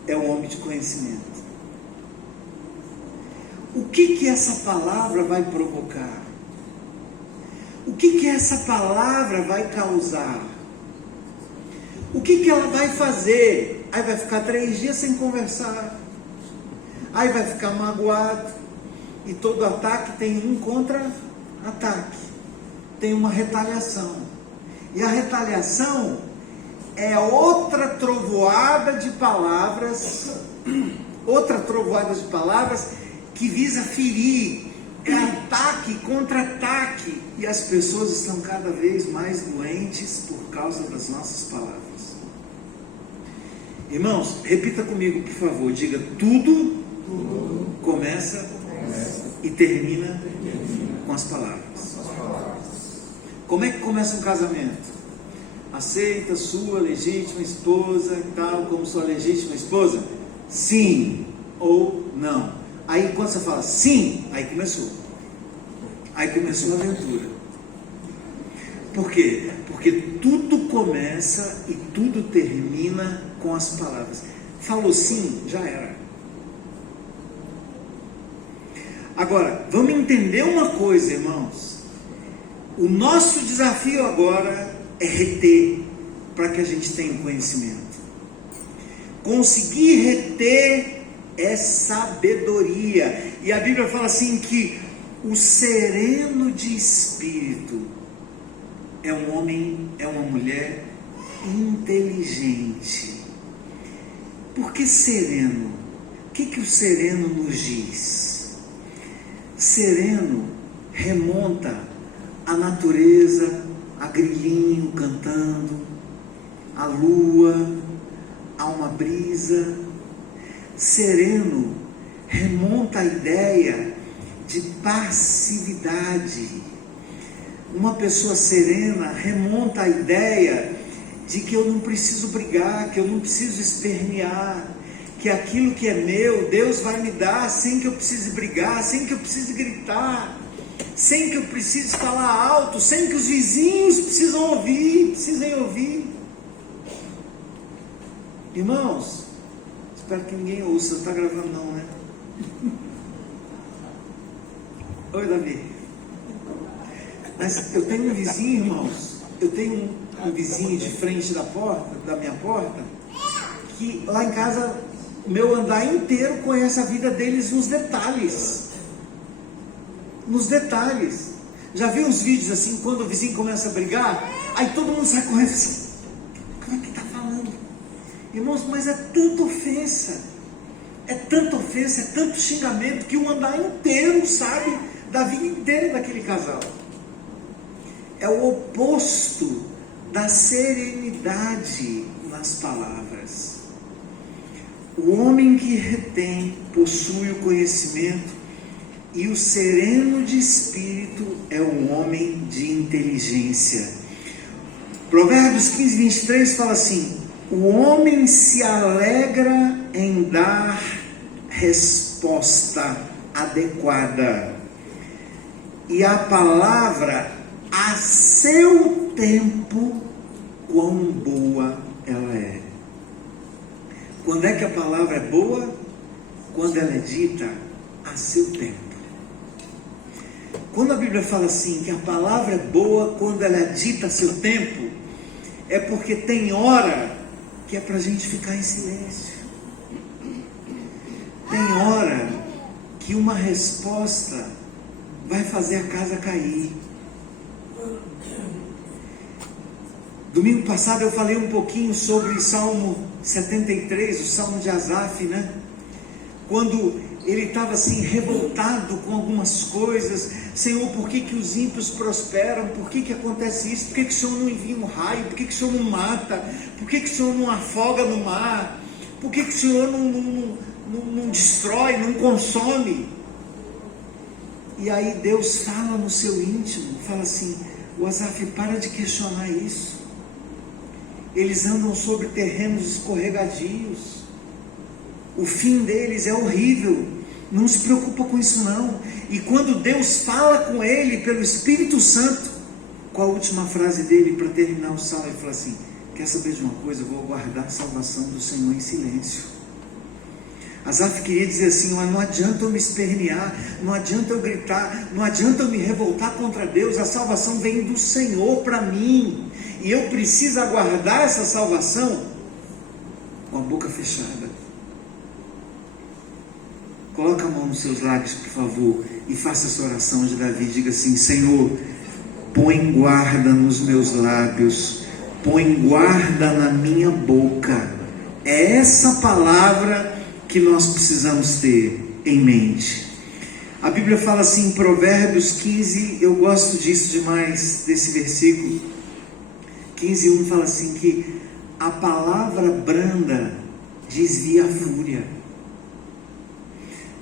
é o homem de conhecimento. O que essa palavra vai provocar? O que essa palavra vai causar? O que ela vai fazer? Aí vai ficar 3 dias sem conversar. Aí vai ficar magoado. E todo ataque tem um contra-ataque. Tem uma retaliação. E a retaliação é outra trovoada de palavras. Outra trovoada de palavras que visa ferir. É ataque contra ataque. E as pessoas estão cada vez mais doentes por causa das nossas palavras. Irmãos, repita comigo, por favor. Diga, tudo começa e termina com as palavras. Como é que começa um casamento? Aceita sua legítima esposa e tal como sua legítima esposa? Sim ou não? Aí quando você fala sim, aí começou a aventura. Por quê? Porque tudo começa e tudo termina com as palavras. Falou sim, já era. Agora, vamos entender uma coisa, irmãos. O nosso desafio agora é reter, para que a gente tenha conhecimento. Conseguir reter é sabedoria. E a Bíblia fala assim que o sereno de espírito é um homem, é uma mulher inteligente. Por que sereno? O que o sereno nos diz? Sereno remonta à natureza, a grilinho cantando, a lua, a uma brisa. Sereno remonta à ideia de passividade. Uma pessoa serena remonta à ideia de que eu não preciso brigar, que eu não preciso espernear, que aquilo que é meu, Deus vai me dar sem que eu precise brigar, sem que eu precise gritar, sem que eu precise falar alto, sem que os vizinhos precisem ouvir. Irmãos, espero que ninguém ouça, não está gravando não, né? Oi, Davi. Mas eu tenho um vizinho, irmãos, eu tenho um vizinho de frente da minha porta, que lá em casa, o meu andar inteiro conhece a vida deles nos detalhes. Já viu uns vídeos assim, quando o vizinho começa a brigar, aí todo mundo sai correndo assim, como é que está falando? Irmãos, mas é tanta ofensa, é tanto xingamento, que o andar inteiro sabe da vida inteira daquele casal. É o oposto da serenidade nas palavras. O homem que retém possui o conhecimento, e o sereno de espírito é um homem de inteligência. Provérbios 15, 23 fala assim: o homem se alegra em dar resposta adequada, e a palavra a seu tempo, quão boa ela é. Quando é que a palavra é boa? Quando ela é dita a seu tempo. Quando a Bíblia fala assim, que a palavra é boa quando ela é dita a seu tempo, é porque tem hora que é para a gente ficar em silêncio. Tem hora que uma resposta vai fazer a casa cair. Domingo passado eu falei um pouquinho sobre Salmo 73, o Salmo de Asaf, né? Quando ele estava assim revoltado com algumas coisas. Senhor, por que os ímpios prosperam? Por que acontece isso? Por que o Senhor não envia um raio? Por que o Senhor não mata? Por que o Senhor não afoga no mar? Por que o Senhor não destrói, não consome? E aí Deus fala no seu íntimo, fala assim: o Asaf, para de questionar isso. Eles andam sobre terrenos escorregadios. O fim deles é horrível. Não se preocupa com isso não. E quando Deus fala com ele pelo Espírito Santo, qual a última frase dele para terminar o salmo? Ele fala assim: quer saber de uma coisa? Eu vou aguardar a salvação do Senhor em silêncio. Asaf queria dizer assim: mas não adianta eu me espernear, não adianta eu gritar, não adianta eu me revoltar contra Deus. A salvação vem do Senhor para mim, e eu preciso aguardar essa salvação com a boca fechada. Coloca a mão nos seus lábios, por favor, e faça essa oração de Davi. Diga assim: Senhor, põe guarda nos meus lábios, põe guarda na minha boca. É essa palavra que nós precisamos ter em mente. A Bíblia fala assim em Provérbios 15, eu gosto disso demais, desse versículo 15:1, fala assim que a palavra branda desvia a fúria.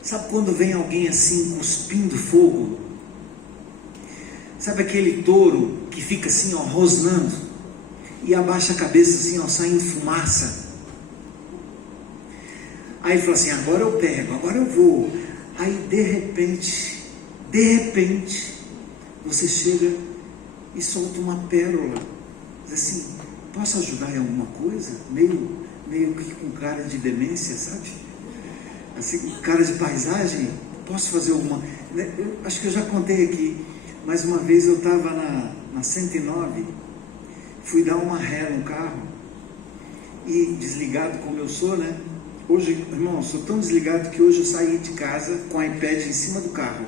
Sabe quando vem alguém assim cuspindo fogo? Sabe aquele touro que fica assim, ó, rosnando e abaixa a cabeça assim, ó, saindo fumaça? Aí fala assim: agora eu pego, agora eu vou. Aí de repente, você chega e solta uma pérola. Diz assim: posso ajudar em alguma coisa? Meio que com cara de demência, sabe? Assim, cara de paisagem. posso fazer alguma... Eu acho que eu já contei aqui, mas uma vez eu estava na 109, fui dar uma ré no carro, e desligado como eu sou, né? Hoje, irmão, eu sou tão desligado que hoje eu saí de casa com o iPad em cima do carro.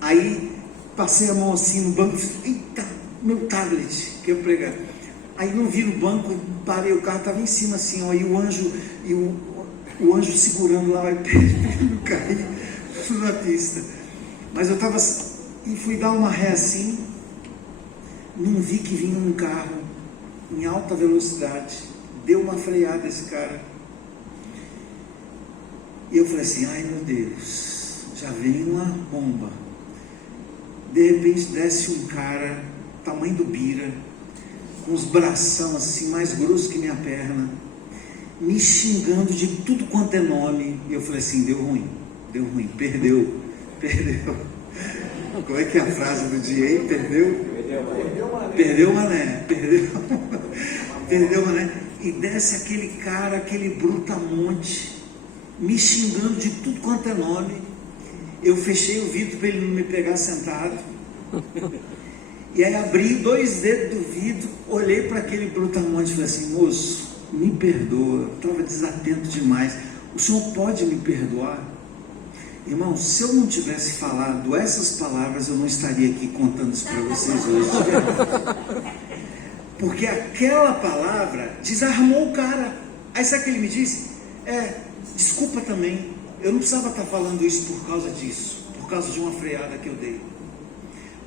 Aí, passei a mão assim no banco, eita, meu tablet, que eu pregar. Aí não vi no banco, parei, o carro estava em cima assim, ó, e o anjo segurando lá o iPad para não cair na pista. Mas eu estava, e fui dar uma ré assim, não vi que vinha um carro em alta velocidade, deu uma freada esse cara. E eu falei assim, ai meu Deus, já vem uma bomba. De repente desce um cara, tamanho do Bira, com os bração assim, mais grossos que minha perna, me xingando de tudo quanto é nome. E eu falei assim, deu ruim, perdeu. Como é que é a frase do dia aí? Perdeu mané. Perdeu mané. E desce aquele cara, aquele brutamonte, me xingando de tudo quanto é nome. Eu fechei o vidro para ele não me pegar sentado. E aí abri 2 dedos do vidro, olhei para aquele brutamonte e falei assim, moço, me perdoa, eu estava desatento demais, o senhor pode me perdoar? Irmão, se eu não tivesse falado essas palavras, eu não estaria aqui contando isso para vocês hoje. Porque aquela palavra desarmou o cara. Aí sabe o que ele me disse? Desculpa também, eu não precisava estar falando isso por causa disso, por causa de uma freada que eu dei.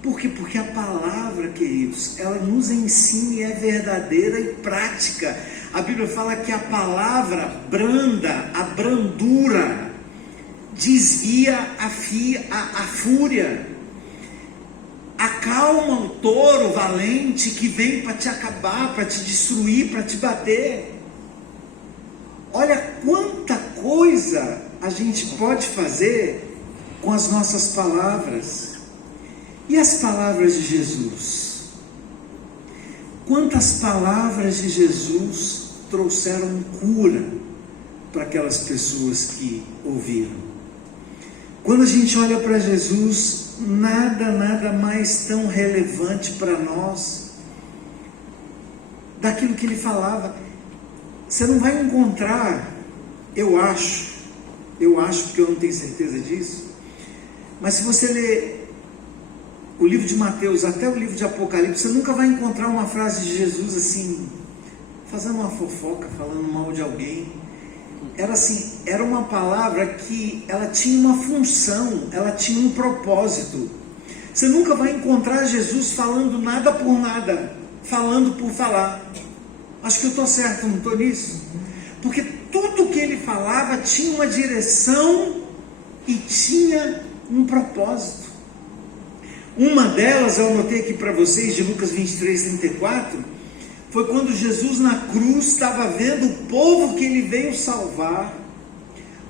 Por quê? Porque a palavra, queridos, ela nos ensina e é verdadeira e prática. A Bíblia fala que a palavra branda, a brandura, desvia a fúria, acalma o touro valente que vem para te acabar, para te destruir, para te bater. Olha quanta coisa a gente pode fazer com as nossas palavras. E as palavras de Jesus? Quantas palavras de Jesus trouxeram cura para aquelas pessoas que ouviram? Quando a gente olha para Jesus, nada mais tão relevante para nós daquilo que ele falava. Você não vai encontrar, eu acho porque eu não tenho certeza disso, mas se você ler o livro de Mateus até o livro de Apocalipse, você nunca vai encontrar uma frase de Jesus assim, fazendo uma fofoca, falando mal de alguém. Era uma palavra que ela tinha uma função, ela tinha um propósito. Você nunca vai encontrar Jesus falando nada por nada, falando por falar. Acho que eu estou certo, não estou nisso? Porque tudo que ele falava tinha uma direção e tinha um propósito. Uma delas, eu anotei aqui para vocês, de Lucas 23, 34, foi quando Jesus na cruz estava vendo o povo que ele veio salvar.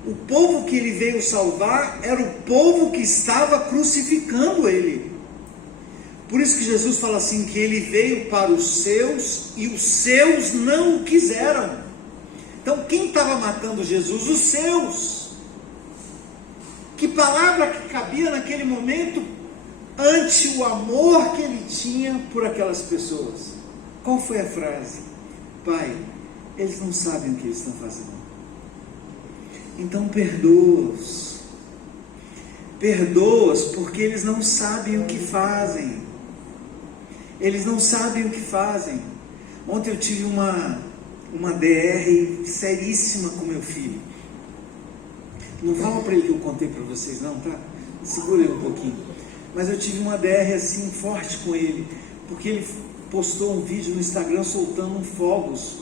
O povo que ele veio salvar era o povo que estava crucificando ele. Por isso que Jesus fala assim, que ele veio para os seus e os seus não o quiseram. Então quem estava matando Jesus? Os seus. Que palavra que cabia naquele momento ante o amor que ele tinha por aquelas pessoas? Qual foi a frase? Pai, eles não sabem o que eles estão fazendo. Então perdoa-os. Perdoa-os porque eles não sabem o que fazem. Eles não sabem o que fazem. Ontem eu tive uma DR seríssima com meu filho. Não fala para ele que eu contei para vocês não, tá? Segura ele um pouquinho. Mas eu tive uma DR assim forte com ele, porque ele postou um vídeo no Instagram soltando fogos,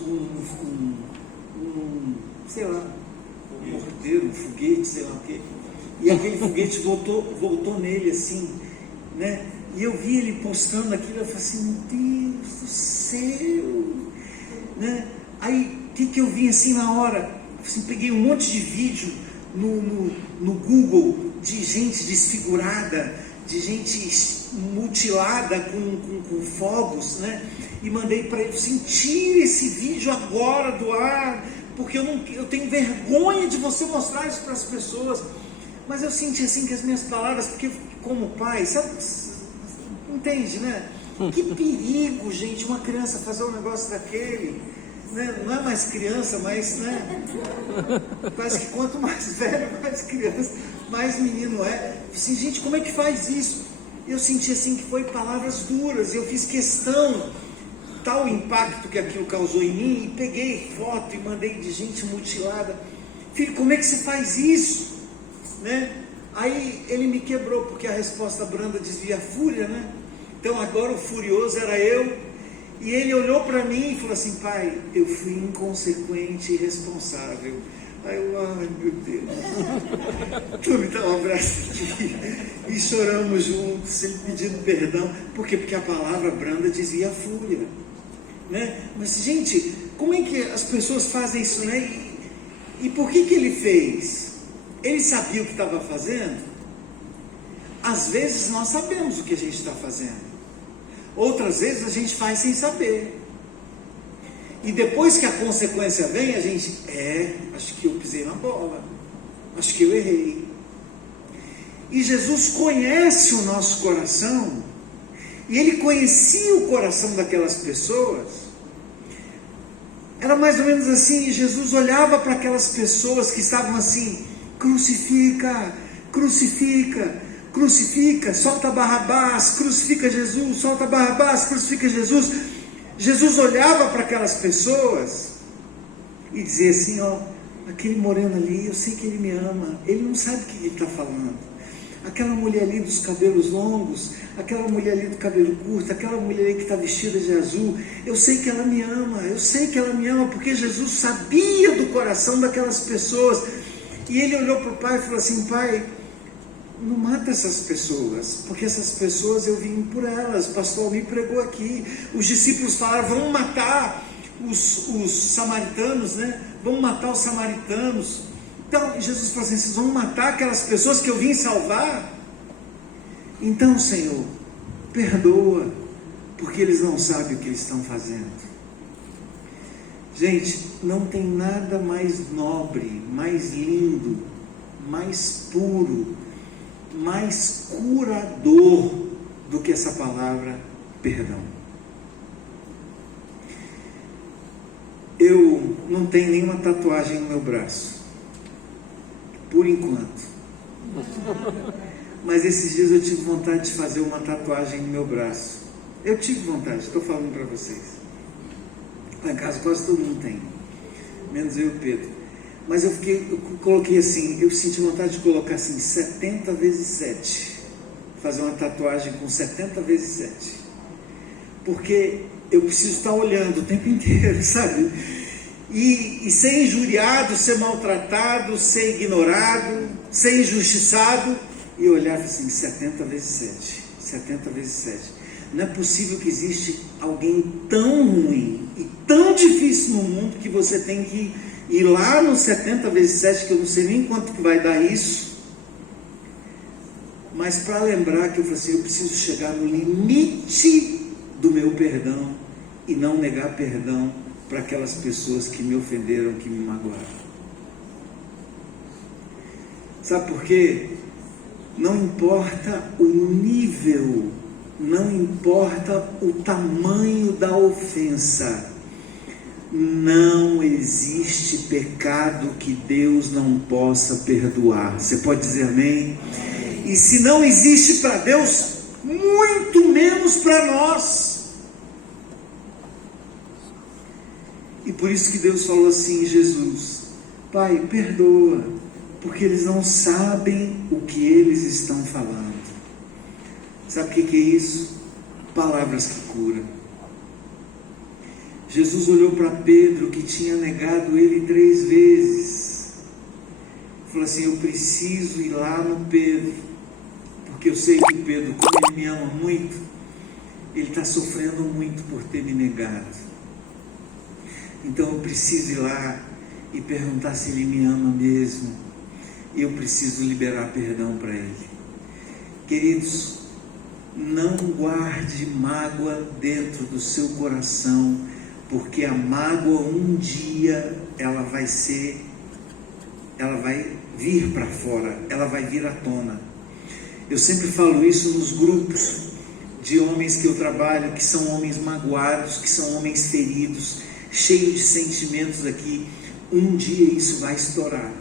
sei lá, um morteiro, um foguete, sei lá o quê. E aquele foguete voltou nele assim, né? E eu vi ele postando aquilo, eu falei assim, meu Deus do céu, né? Aí, o que eu vi assim na hora? Assim, peguei um monte de vídeo no Google de gente desfigurada, de gente mutilada com fogos, né? E mandei para ele assim, tire esse vídeo agora do ar, porque eu tenho vergonha de você mostrar isso para as pessoas. Mas eu senti assim que as minhas palavras, porque como pai, sabe, entende, né? Que perigo, gente, uma criança fazer um negócio daquele, né? Não é mais criança, mas, né? Parece que quanto mais velho, mais criança, mais menino é. Assim, gente, como é que faz isso? Eu senti assim que foi palavras duras, eu fiz questão, tal impacto que aquilo causou em mim, e peguei foto e mandei de gente mutilada. Filho, como é que você faz isso? Né? Aí ele me quebrou, porque a resposta branda desvia a fúria, né? Então agora o furioso era eu, e ele olhou para mim e falou assim: pai, eu fui inconsequente e irresponsável. Aí eu, ai meu Deus, tu me dá um abraço aqui, e choramos juntos, sempre pedindo perdão. Por quê? Porque a palavra branda desvia a fúria, né? Mas gente, como é que as pessoas fazem isso, né? E por que ele fez? Ele sabia o que estava fazendo? Às vezes nós sabemos o que a gente está fazendo, outras vezes a gente faz sem saber, e depois que a consequência vem, a gente, acho que eu pisei na bola, acho que eu errei. E Jesus conhece o nosso coração, e ele conhecia o coração daquelas pessoas. Era mais ou menos assim, Jesus olhava para aquelas pessoas que estavam assim: crucifica, crucifica, crucifica, solta Barrabás, crucifica Jesus, solta Barrabás, crucifica Jesus. Jesus olhava para aquelas pessoas e dizia assim: ó, aquele moreno ali, eu sei que ele me ama, ele não sabe o que ele está falando. Aquela mulher ali dos cabelos longos, aquela mulher ali do cabelo curto, aquela mulher ali que está vestida de azul, eu sei que ela me ama, eu sei que ela me ama, porque Jesus sabia do coração daquelas pessoas. E ele olhou para o pai e falou assim: pai, não mata essas pessoas, porque essas pessoas eu vim por elas, o pastor me pregou aqui, os discípulos falaram: vamos matar os samaritanos, né? Vamos matar os samaritanos. Então Jesus falou assim: vocês vão matar aquelas pessoas que eu vim salvar? Então, Senhor, perdoa, porque eles não sabem o que eles estão fazendo. Gente, não tem nada mais nobre, mais lindo, mais puro, mais curador do que essa palavra perdão. Eu não tenho nenhuma tatuagem no meu braço, por enquanto, mas esses dias eu tive vontade de fazer uma tatuagem no meu braço. Eu tive vontade, estou falando para vocês. Lá em casa quase todo mundo tem, menos eu e o Pedro. Mas eu coloquei assim, eu senti vontade de colocar assim, 70 vezes 7. Fazer uma tatuagem com 70 vezes 7. Porque eu preciso estar olhando o tempo inteiro, sabe? E ser injuriado, ser maltratado, ser ignorado, ser injustiçado, e olhar assim, 70 vezes 7. 70 vezes 7. Não é possível que existe alguém tão ruim e tão difícil no mundo que você tem que ir lá no 70 vezes 7, que eu não sei nem quanto que vai dar isso, mas para lembrar que eu falei assim: eu preciso chegar no limite do meu perdão e não negar perdão para aquelas pessoas que me ofenderam, que me magoaram. Sabe por quê? Não importa o nível, não importa o tamanho da ofensa, não existe pecado que Deus não possa perdoar. Você pode dizer amém? E se não existe para Deus, muito menos para nós. E por isso que Deus falou assim em Jesus: Pai, perdoa, porque eles não sabem o que eles estão falando. Sabe o que é isso? Palavras que curam. Jesus olhou para Pedro, que tinha negado ele 3 vezes. Falou assim: eu preciso ir lá no Pedro, porque eu sei que o Pedro, como ele me ama muito, ele está sofrendo muito por ter me negado. Então eu preciso ir lá e perguntar se ele me ama mesmo. E eu preciso liberar perdão para ele. Queridos, não guarde mágoa dentro do seu coração, porque a mágoa um dia ela vai ser ela vai vir para fora, ela vai vir à tona. Eu sempre falo isso nos grupos de homens que eu trabalho, que são homens magoados, que são homens feridos, cheios de sentimentos aqui. Um dia isso vai estourar.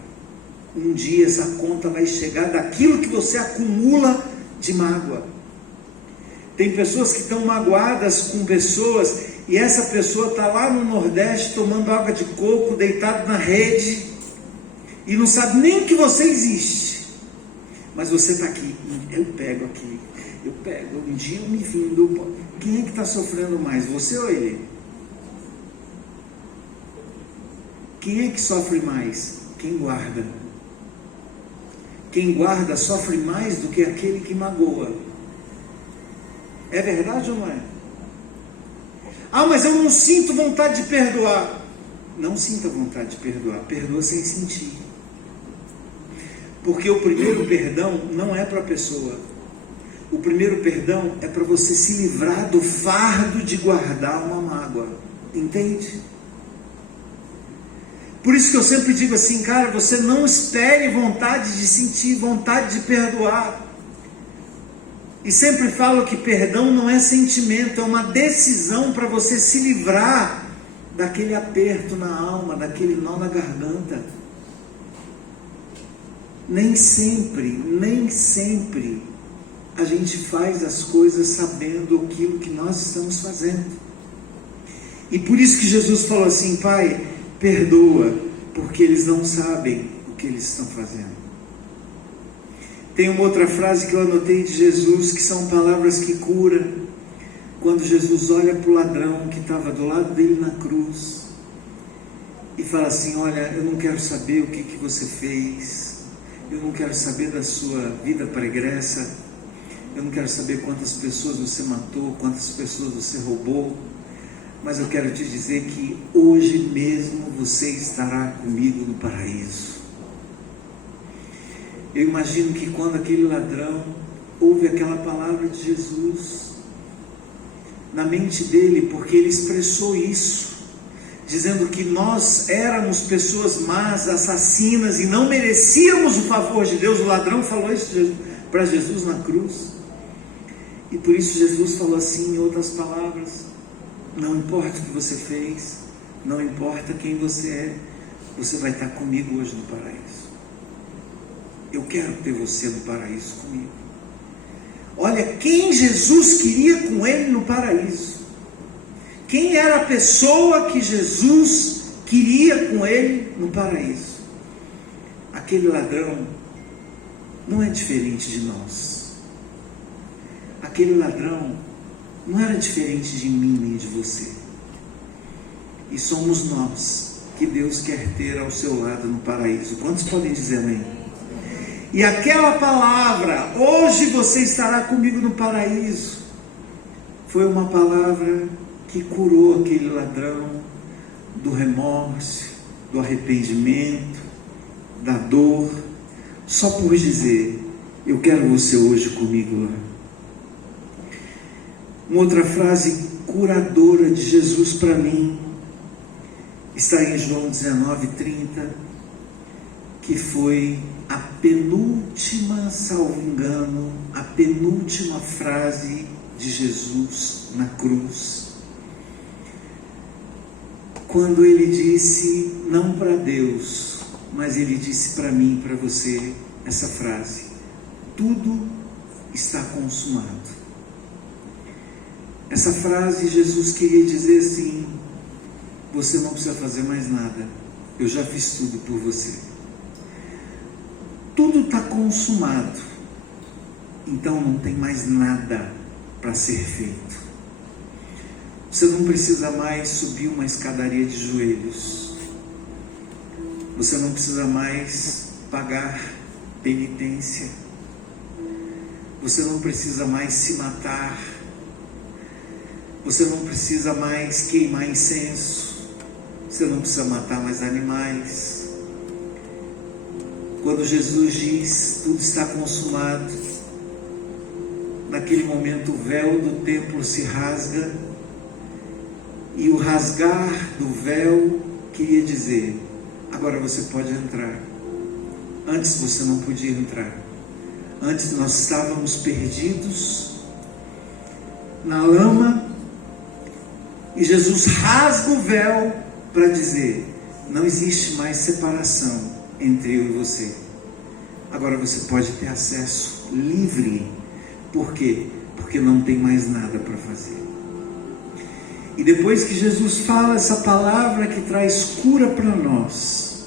Um dia essa conta vai chegar daquilo que você acumula de mágoa. Tem pessoas que estão magoadas com pessoas, e essa pessoa está lá no Nordeste tomando água de coco, deitado na rede, e não sabe nem que você existe. Mas você está aqui, eu pego aqui, eu pego, um dia eu me vindo. Quem é que está sofrendo mais, você ou ele? Quem é que sofre mais? Quem guarda. Quem guarda sofre mais do que aquele que magoa. É verdade ou não é? Ah, mas eu não sinto vontade de perdoar. Não sinta vontade de perdoar. Perdoa sem sentir. Porque o primeiro perdão não é para a pessoa. O primeiro perdão é para você se livrar do fardo de guardar uma mágoa. Entende? Por isso que eu sempre digo assim, cara, você não espere vontade de sentir, vontade de perdoar. E sempre falo que perdão não é sentimento, é uma decisão para você se livrar daquele aperto na alma, daquele nó na garganta. Nem sempre a gente faz as coisas sabendo aquilo que nós estamos fazendo. E por isso que Jesus falou assim, Pai, perdoa, porque eles não sabem o que eles estão fazendo. Tem uma outra frase que eu anotei de Jesus, que são palavras que curam. Quando Jesus olha para o ladrão que estava do lado dele na cruz, e fala assim, olha, eu não quero saber o que você fez, eu não quero saber da sua vida pregressa, eu não quero saber quantas pessoas você matou, quantas pessoas você roubou, mas eu quero te dizer que hoje mesmo você estará comigo no paraíso. Eu imagino que quando aquele ladrão ouve aquela palavra de Jesus, na mente dele, porque ele expressou isso, dizendo que nós éramos pessoas más, assassinas, e não merecíamos o favor de Deus. O ladrão falou isso para Jesus na cruz, e por isso Jesus falou assim, em outras palavras, não importa o que você fez, não importa quem você é, você vai estar comigo hoje no paraíso. Eu quero ter você no paraíso comigo. Olha, quem Jesus queria com ele no paraíso? Quem era a pessoa que Jesus queria com ele no paraíso? Aquele ladrão não é diferente de nós. Aquele ladrão não era diferente de mim nem de você. E somos nós que Deus quer ter ao seu lado no paraíso. Quantos podem dizer amém? E aquela palavra, hoje você estará comigo no paraíso, foi uma palavra que curou aquele ladrão do remorso, do arrependimento, da dor, só por dizer, eu quero você hoje comigo lá. Uma outra frase curadora de Jesus para mim, está em João 19:30, que foi a penúltima, salvo engano, a penúltima frase de Jesus na cruz. Quando ele disse, não para Deus, mas ele disse para mim e para você, essa frase, tudo está consumado. Essa frase Jesus queria dizer assim, você não precisa fazer mais nada, eu já fiz tudo por você. Tudo está consumado, então não tem mais nada para ser feito. Você não precisa mais subir uma escadaria de joelhos, você não precisa mais pagar penitência, você não precisa mais se matar, você não precisa mais queimar incenso, você não precisa matar mais animais. Quando Jesus diz, tudo está consumado, naquele momento o véu do templo se rasga, e o rasgar do véu queria dizer, agora você pode entrar, Antes você não podia entrar. Antes nós estávamos perdidos na lama, e Jesus rasga o véu para dizer: não existe mais separação entre eu e você. Agora você pode ter acesso livre. Por quê? Porque não tem mais nada para fazer. E depois que Jesus fala essa palavra que traz cura para nós,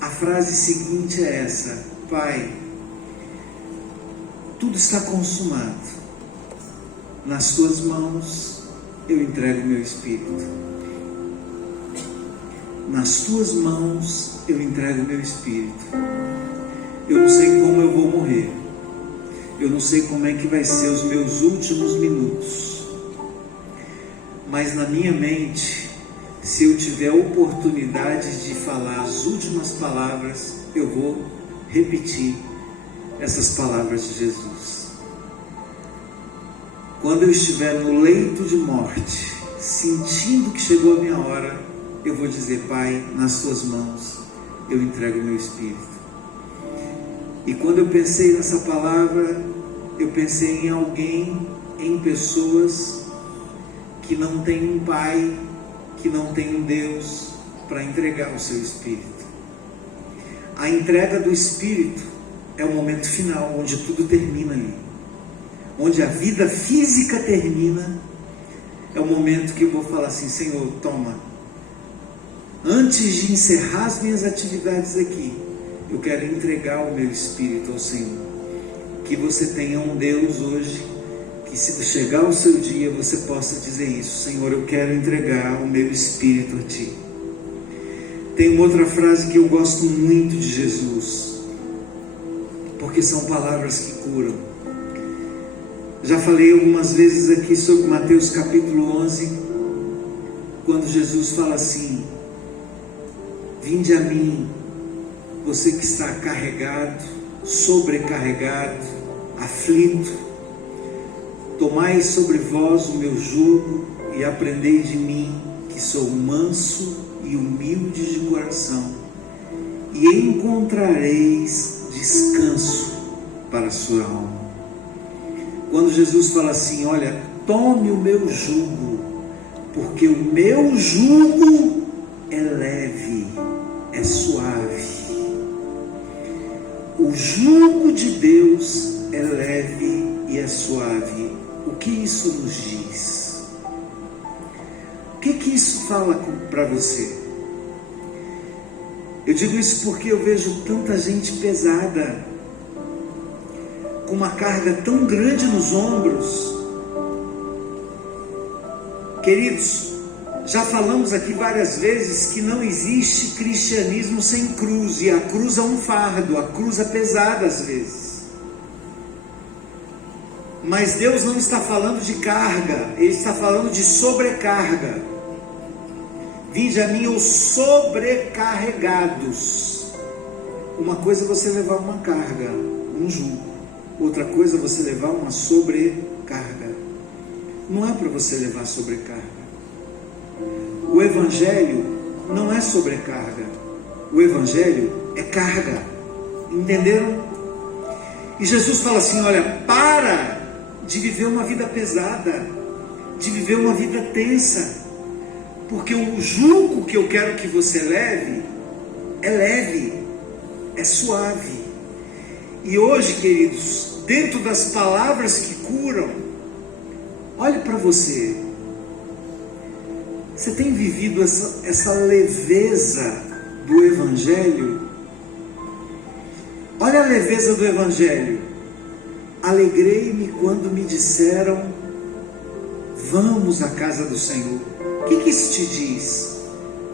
a frase seguinte é essa: Pai, tudo está consumado. Nas tuas mãos eu entrego meu espírito. Nas tuas mãos eu entrego meu espírito. Eu não sei como eu vou morrer. Eu não sei como é que vai ser os meus últimos minutos. Mas na minha mente, se eu tiver oportunidade de falar as últimas palavras, eu vou repetir essas palavras de Jesus. Quando eu estiver no leito de morte, sentindo que chegou a minha hora, eu vou dizer: Pai, nas tuas mãos eu entrego o meu espírito. E quando eu pensei nessa palavra, eu pensei em alguém, em pessoas que não tem um Pai, que não tem um Deus para entregar o seu espírito. A entrega do espírito é o momento final, onde tudo termina ali. Onde a vida física termina, é o momento que eu vou falar assim: Senhor, toma. Antes de encerrar as minhas atividades aqui, eu quero entregar o meu espírito ao Senhor. Que você tenha um Deus hoje, que se chegar o seu dia, você possa dizer isso: Senhor, eu quero entregar o meu espírito a Ti. Tem uma outra frase que eu gosto muito de Jesus, porque são palavras que curam. Já falei algumas vezes aqui sobre Mateus capítulo 11, quando Jesus fala assim: vinde a mim, você que está carregado, sobrecarregado, aflito, tomai sobre vós o meu jugo e aprendei de mim, que sou manso e humilde de coração, e encontrareis descanso para a sua alma. Quando Jesus fala assim: olha, tome o meu jugo, porque o meu jugo é leve, é suave. O jugo de Deus é leve e é suave. O que isso nos diz? O que isso fala para você? Eu digo isso porque eu vejo tanta gente pesada, com uma carga tão grande nos ombros. Queridos, já falamos aqui várias vezes que não existe cristianismo sem cruz, e a cruz é um fardo, a cruz é pesada às vezes. Mas Deus não está falando de carga, Ele está falando de sobrecarga. Vinde a mim os sobrecarregados. Uma coisa é você levar uma carga, um jugo. Outra coisa é você levar uma sobrecarga. Não é para você levar sobrecarga. O Evangelho não é sobrecarga. O Evangelho é carga. Entenderam? E Jesus fala assim: olha, para de viver uma vida pesada, de viver uma vida tensa, porque o jugo que eu quero que você leve, é suave. E hoje, queridos, dentro das palavras que curam, olhe para você. Você tem vivido essa leveza do Evangelho? Olha a leveza do Evangelho. Alegrei-me quando me disseram: vamos à casa do Senhor. O que isso te diz?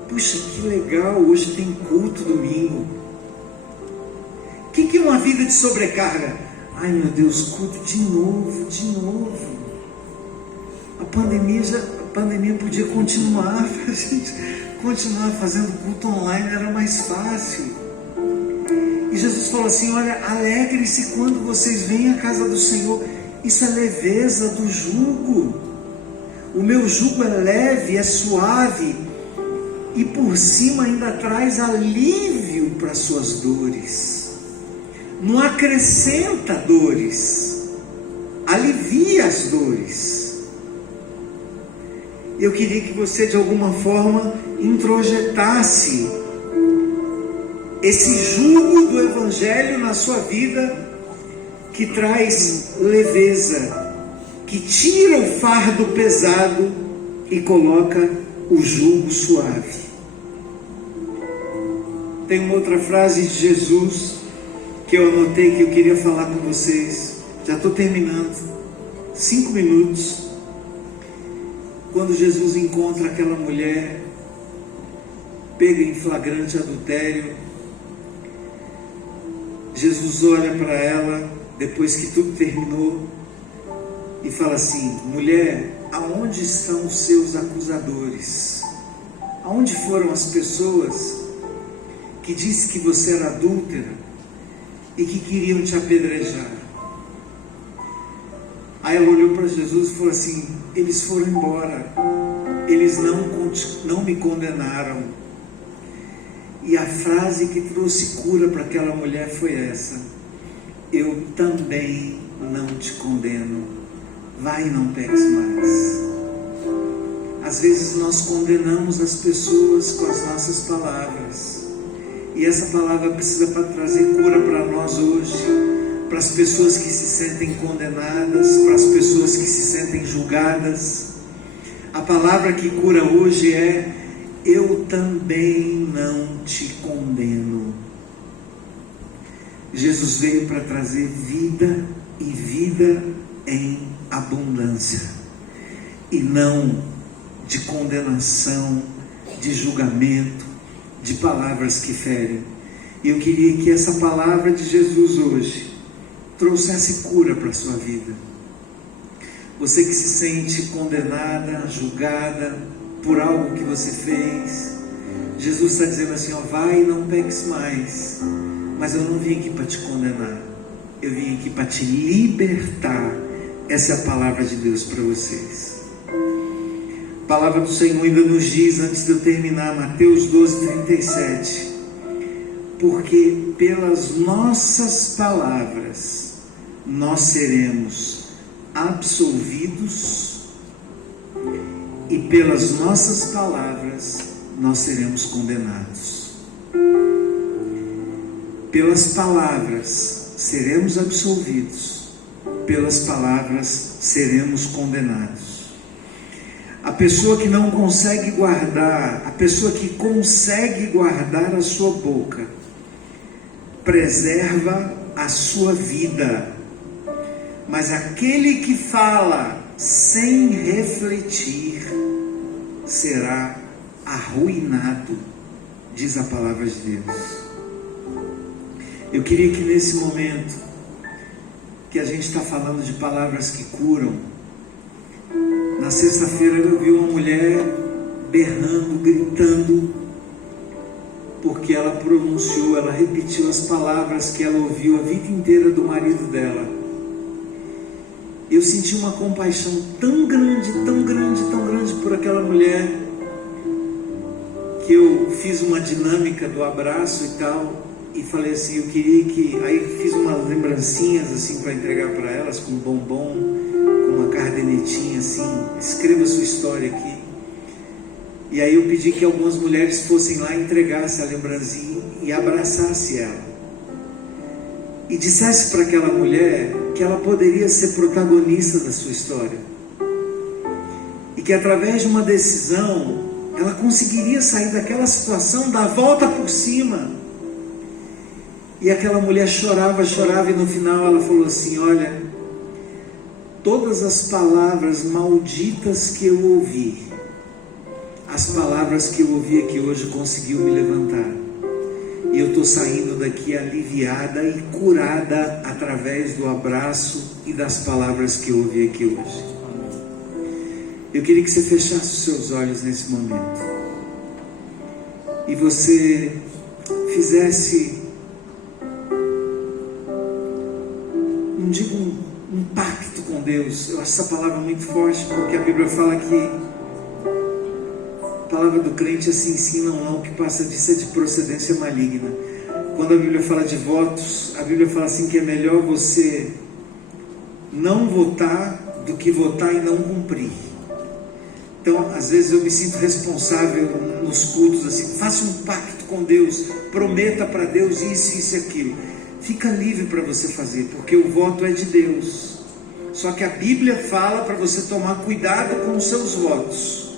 Puxa, que legal, hoje tem culto domingo. O que é uma vida de sobrecarga? Ai meu Deus, culto de novo. A pandemia podia continuar, para a gente continuar fazendo culto online, era mais fácil. E Jesus falou assim: olha, alegre-se quando vocês vêm à casa do Senhor. Isso é leveza do jugo. O meu jugo é leve, é suave, e por cima ainda traz alívio para as suas dores. Não acrescenta dores, alivia as dores. Eu queria que você de alguma forma introjetasse esse jugo do Evangelho na sua vida, que traz leveza, que tira o fardo pesado e coloca o jugo suave. Tem uma outra frase de Jesus que eu anotei, que eu queria falar com vocês. Já estou terminando, 5 minutos. Quando Jesus encontra aquela mulher pega em flagrante adultério, Jesus olha para ela, depois que tudo terminou, e fala assim: mulher, aonde estão os seus acusadores? Aonde foram as pessoas que disse que você era adúltera e que queriam te apedrejar? Aí ela olhou para Jesus e falou assim: eles foram embora, eles não me condenaram. E a frase que trouxe cura para aquela mulher foi essa: eu também não te condeno, vai e não peques mais. Às vezes nós condenamos as pessoas com as nossas palavras, e essa palavra precisa trazer cura para nós hoje, para as pessoas que se sentem condenadas, para as pessoas que se sentem julgadas. A palavra que cura hoje é: eu também não te condeno. Jesus veio para trazer vida, e vida em abundância, e não de condenação, de julgamento, de palavras que ferem. E eu queria que essa palavra de Jesus hoje trouxesse cura para a sua vida. Você que se sente condenada, julgada por algo que você fez, Jesus está dizendo assim: ó, vai e não peques mais. Mas eu não vim aqui para te condenar, eu vim aqui para te libertar. Essa é a palavra de Deus para vocês. A palavra do Senhor ainda nos diz, antes de eu terminar, Mateus 12:37, porque pelas nossas palavras nós seremos absolvidos, e pelas nossas palavras nós seremos condenados. Pelas palavras seremos absolvidos, pelas palavras seremos condenados. A pessoa que não consegue guardar, a pessoa que consegue guardar a sua boca, preserva a sua vida. Mas aquele que fala sem refletir será arruinado, diz a palavra de Deus. Eu queria que nesse momento que a gente está falando de palavras que curam, na sexta-feira eu vi uma mulher berrando, gritando, porque ela pronunciou, ela repetiu as palavras que ela ouviu a vida inteira do marido dela. Eu senti uma compaixão tão grande, tão grande, tão grande por aquela mulher, que eu fiz uma dinâmica do abraço e tal, e falei assim, eu queria que... Aí fiz umas lembrancinhas assim para entregar para elas, com bombom, com uma cardenetinha assim, escreva a sua história aqui. E aí eu pedi que algumas mulheres fossem lá e entregassem a lembrancinha e abraçassem ela. E dissesse para aquela mulher que ela poderia ser protagonista da sua história. E que através de uma decisão, ela conseguiria sair daquela situação, dar a volta por cima. E aquela mulher chorava, chorava, e no final ela falou assim, olha, todas as palavras malditas que eu ouvi, as palavras que eu ouvi aqui hoje conseguiu me levantar. E eu estou saindo daqui aliviada e curada através do abraço e das palavras que eu ouvi aqui hoje. Eu queria que você fechasse os seus olhos nesse momento. E você fizesse, não digo um pacto com Deus. Eu acho essa palavra muito forte, porque a Bíblia fala que a palavra do crente é sim, sim, não, não, o que passa disso é de procedência maligna. quando a Bíblia fala de votos, a Bíblia fala assim que é melhor você não votar do que votar e não cumprir. Então, às vezes eu me sinto responsável nos cultos, assim, faça um pacto com Deus, prometa para Deus isso e aquilo. Fica livre para você fazer, porque o voto é de Deus. Só que a Bíblia fala para você tomar cuidado com os seus votos,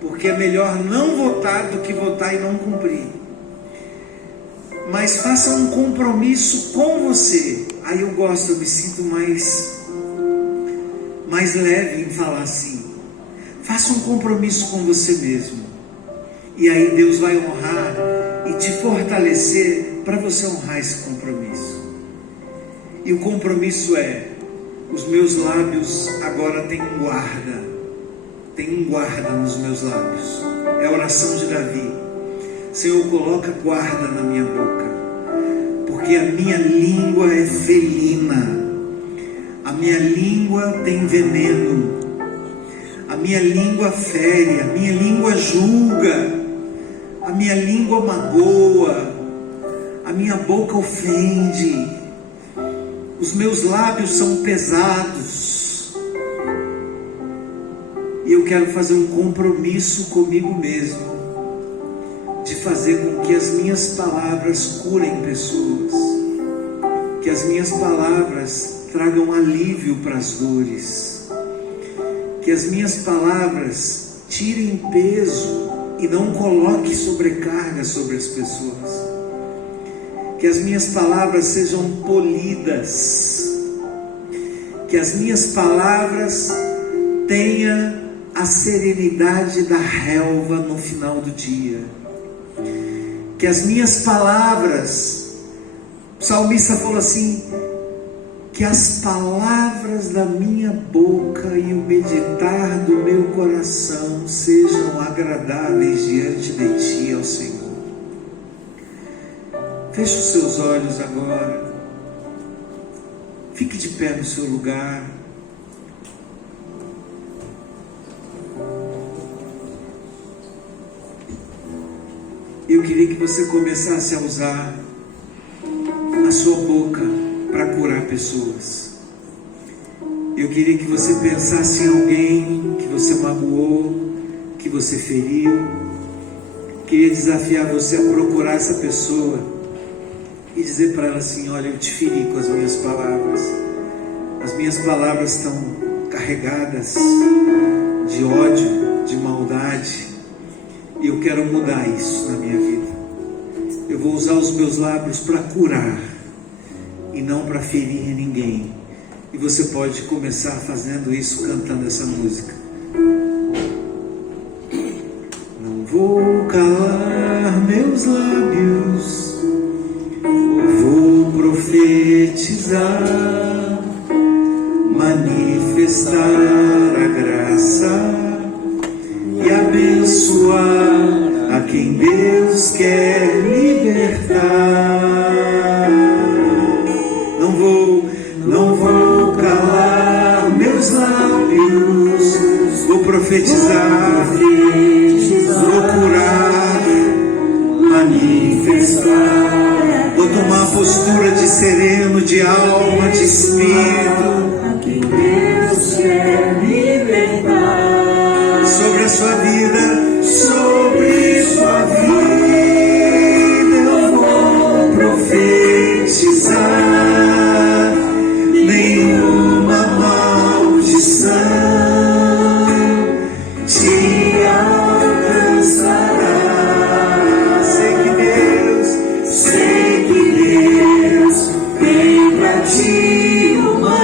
porque é melhor não votar do que votar e não cumprir. Mas faça um compromisso com você. Aí eu gosto, eu me sinto mais leve em falar assim. Faça um compromisso com você mesmo. E aí Deus vai honrar e te fortalecer para você honrar esse compromisso. E o compromisso é: os meus lábios agora têm um guarda. Tem um guarda nos meus lábios. É a oração de Davi. Senhor, coloca guarda na minha boca, porque a minha língua é felina. A minha língua tem veneno. A minha língua fere, a minha língua julga, a minha língua magoa, a minha boca ofende, os meus lábios são pesados. E eu quero fazer um compromisso comigo mesmo, de fazer com que as minhas palavras curem pessoas, que as minhas palavras tragam alívio para as dores, que as minhas palavras tirem peso e não coloquem sobrecarga sobre as pessoas, que as minhas palavras sejam polidas, que as minhas palavras tenham a serenidade da relva no final do dia, que as minhas palavras, o salmista falou assim, que as palavras da minha boca e o meditar do meu coração sejam agradáveis diante de Ti, ó Senhor. Feche os seus olhos agora. Fique de pé no seu lugar. Eu queria que você começasse a usar a sua boca para curar pessoas. Eu queria que você pensasse em alguém que você magoou, que você feriu. Queria desafiar você a procurar essa pessoa e dizer para ela assim: olha, eu te feri com as minhas palavras. As minhas palavras estão carregadas de ódio, de maldade, e eu quero mudar isso na minha vida. Eu vou usar os meus lábios para curar e não para ferir ninguém. E você pode começar fazendo isso, cantando essa música. Não vou calar meus lábios, vou profetizar, manifestar a graça e abençoar a quem Deus quer libertar. Não vou calar meus lábios, vou profetizar, vou curar, manifestar, vou tomar a postura de sereno, de alma, de espírito, A quem Deus quer libertar. sobre a sua vida, sobre sua vida, eu vou profetizar. Nenhuma maldição te alcançará. Sei que Deus tem pra ti uma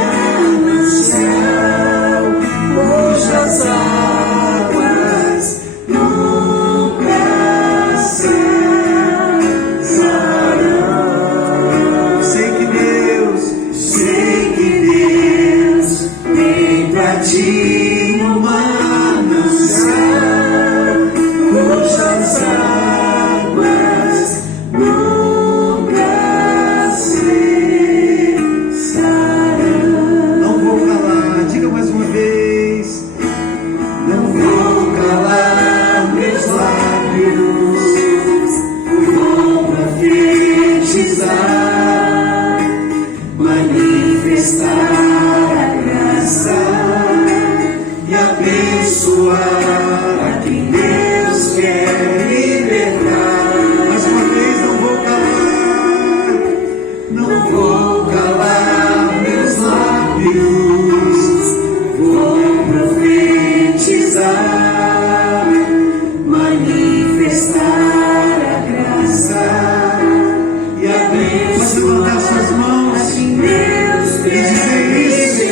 libertar. Mais uma vez, não vou calar meus lábios, vou profetizar, manifestar a graça e a bênção. Pode levantar suas mãos e dizer isso.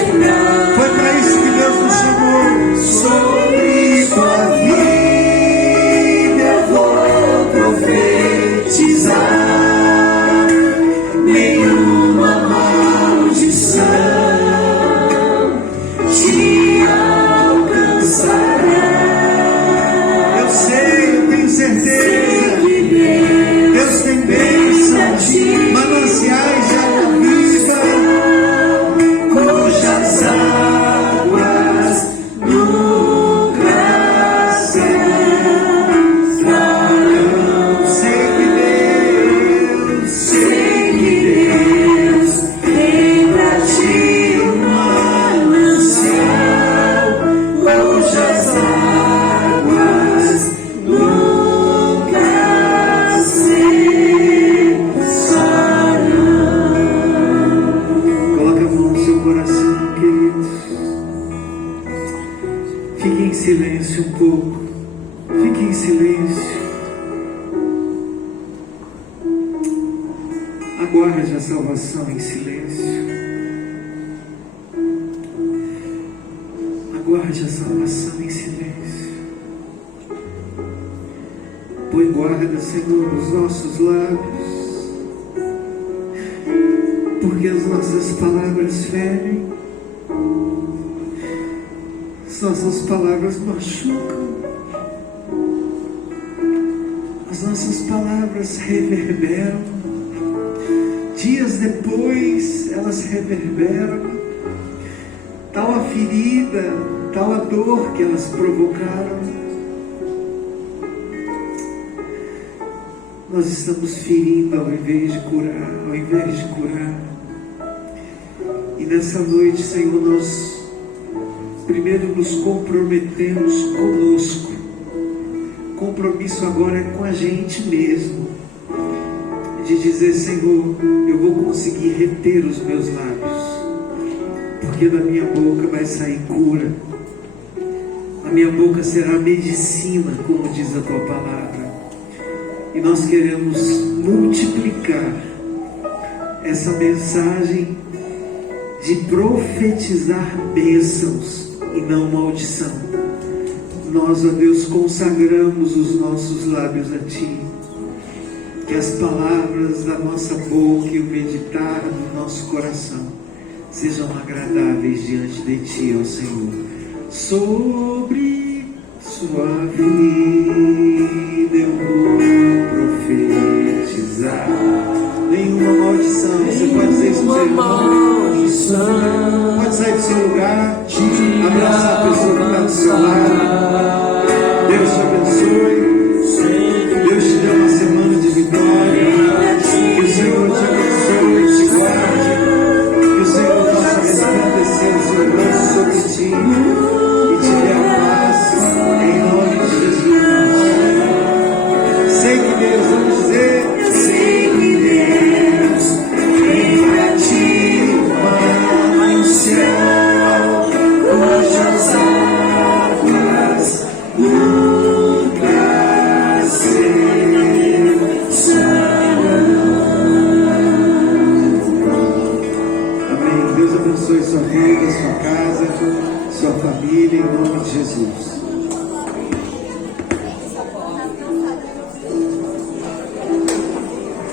Foi para isso que Deus nos chamou. Sobre tua vida eu vou profetizar. Nenhuma maldição te alcançará. Eu sei, eu tenho certeza. Deus tem bênçãos, mananciais de água viva, cujas águas nunca cessarão. Sei que Deus tem pra ti um manancial, cujas águas nunca cessarão. Coloca a mão no seu coração, queridos. Fique em silêncio um pouco. Fique em silêncio. Aguarde a salvação em silêncio. Aguarde a salvação em silêncio. Põe guarda, Senhor, nos nossos lábios, porque as nossas palavras ferem, as nossas palavras machucam, as nossas palavras reverberam. Dias depois elas reverberam. Tal a ferida, tal a dor que elas provocaram. Nós estamos ferindo ao invés de curar, E nessa noite, Senhor, nós primeiro nos comprometemos conosco. Compromisso agora é com a gente mesmo, de dizer: Senhor, eu vou conseguir reter os meus lábios, porque da minha boca vai sair cura, a minha boca será medicina, como diz a tua palavra. E nós queremos multiplicar essa mensagem de profetizar bênçãos e não maldição. Nós, ó Deus, consagramos os nossos lábios a Ti. Que as palavras da nossa boca e o meditar do nosso coração sejam agradáveis diante de Ti, ó Senhor. Sobre sua vida eu vou profetizar. Nenhuma maldição. Você pode dizer isso para você. Pode sair do seu lugar, abraçar a pessoa que está do seu lado.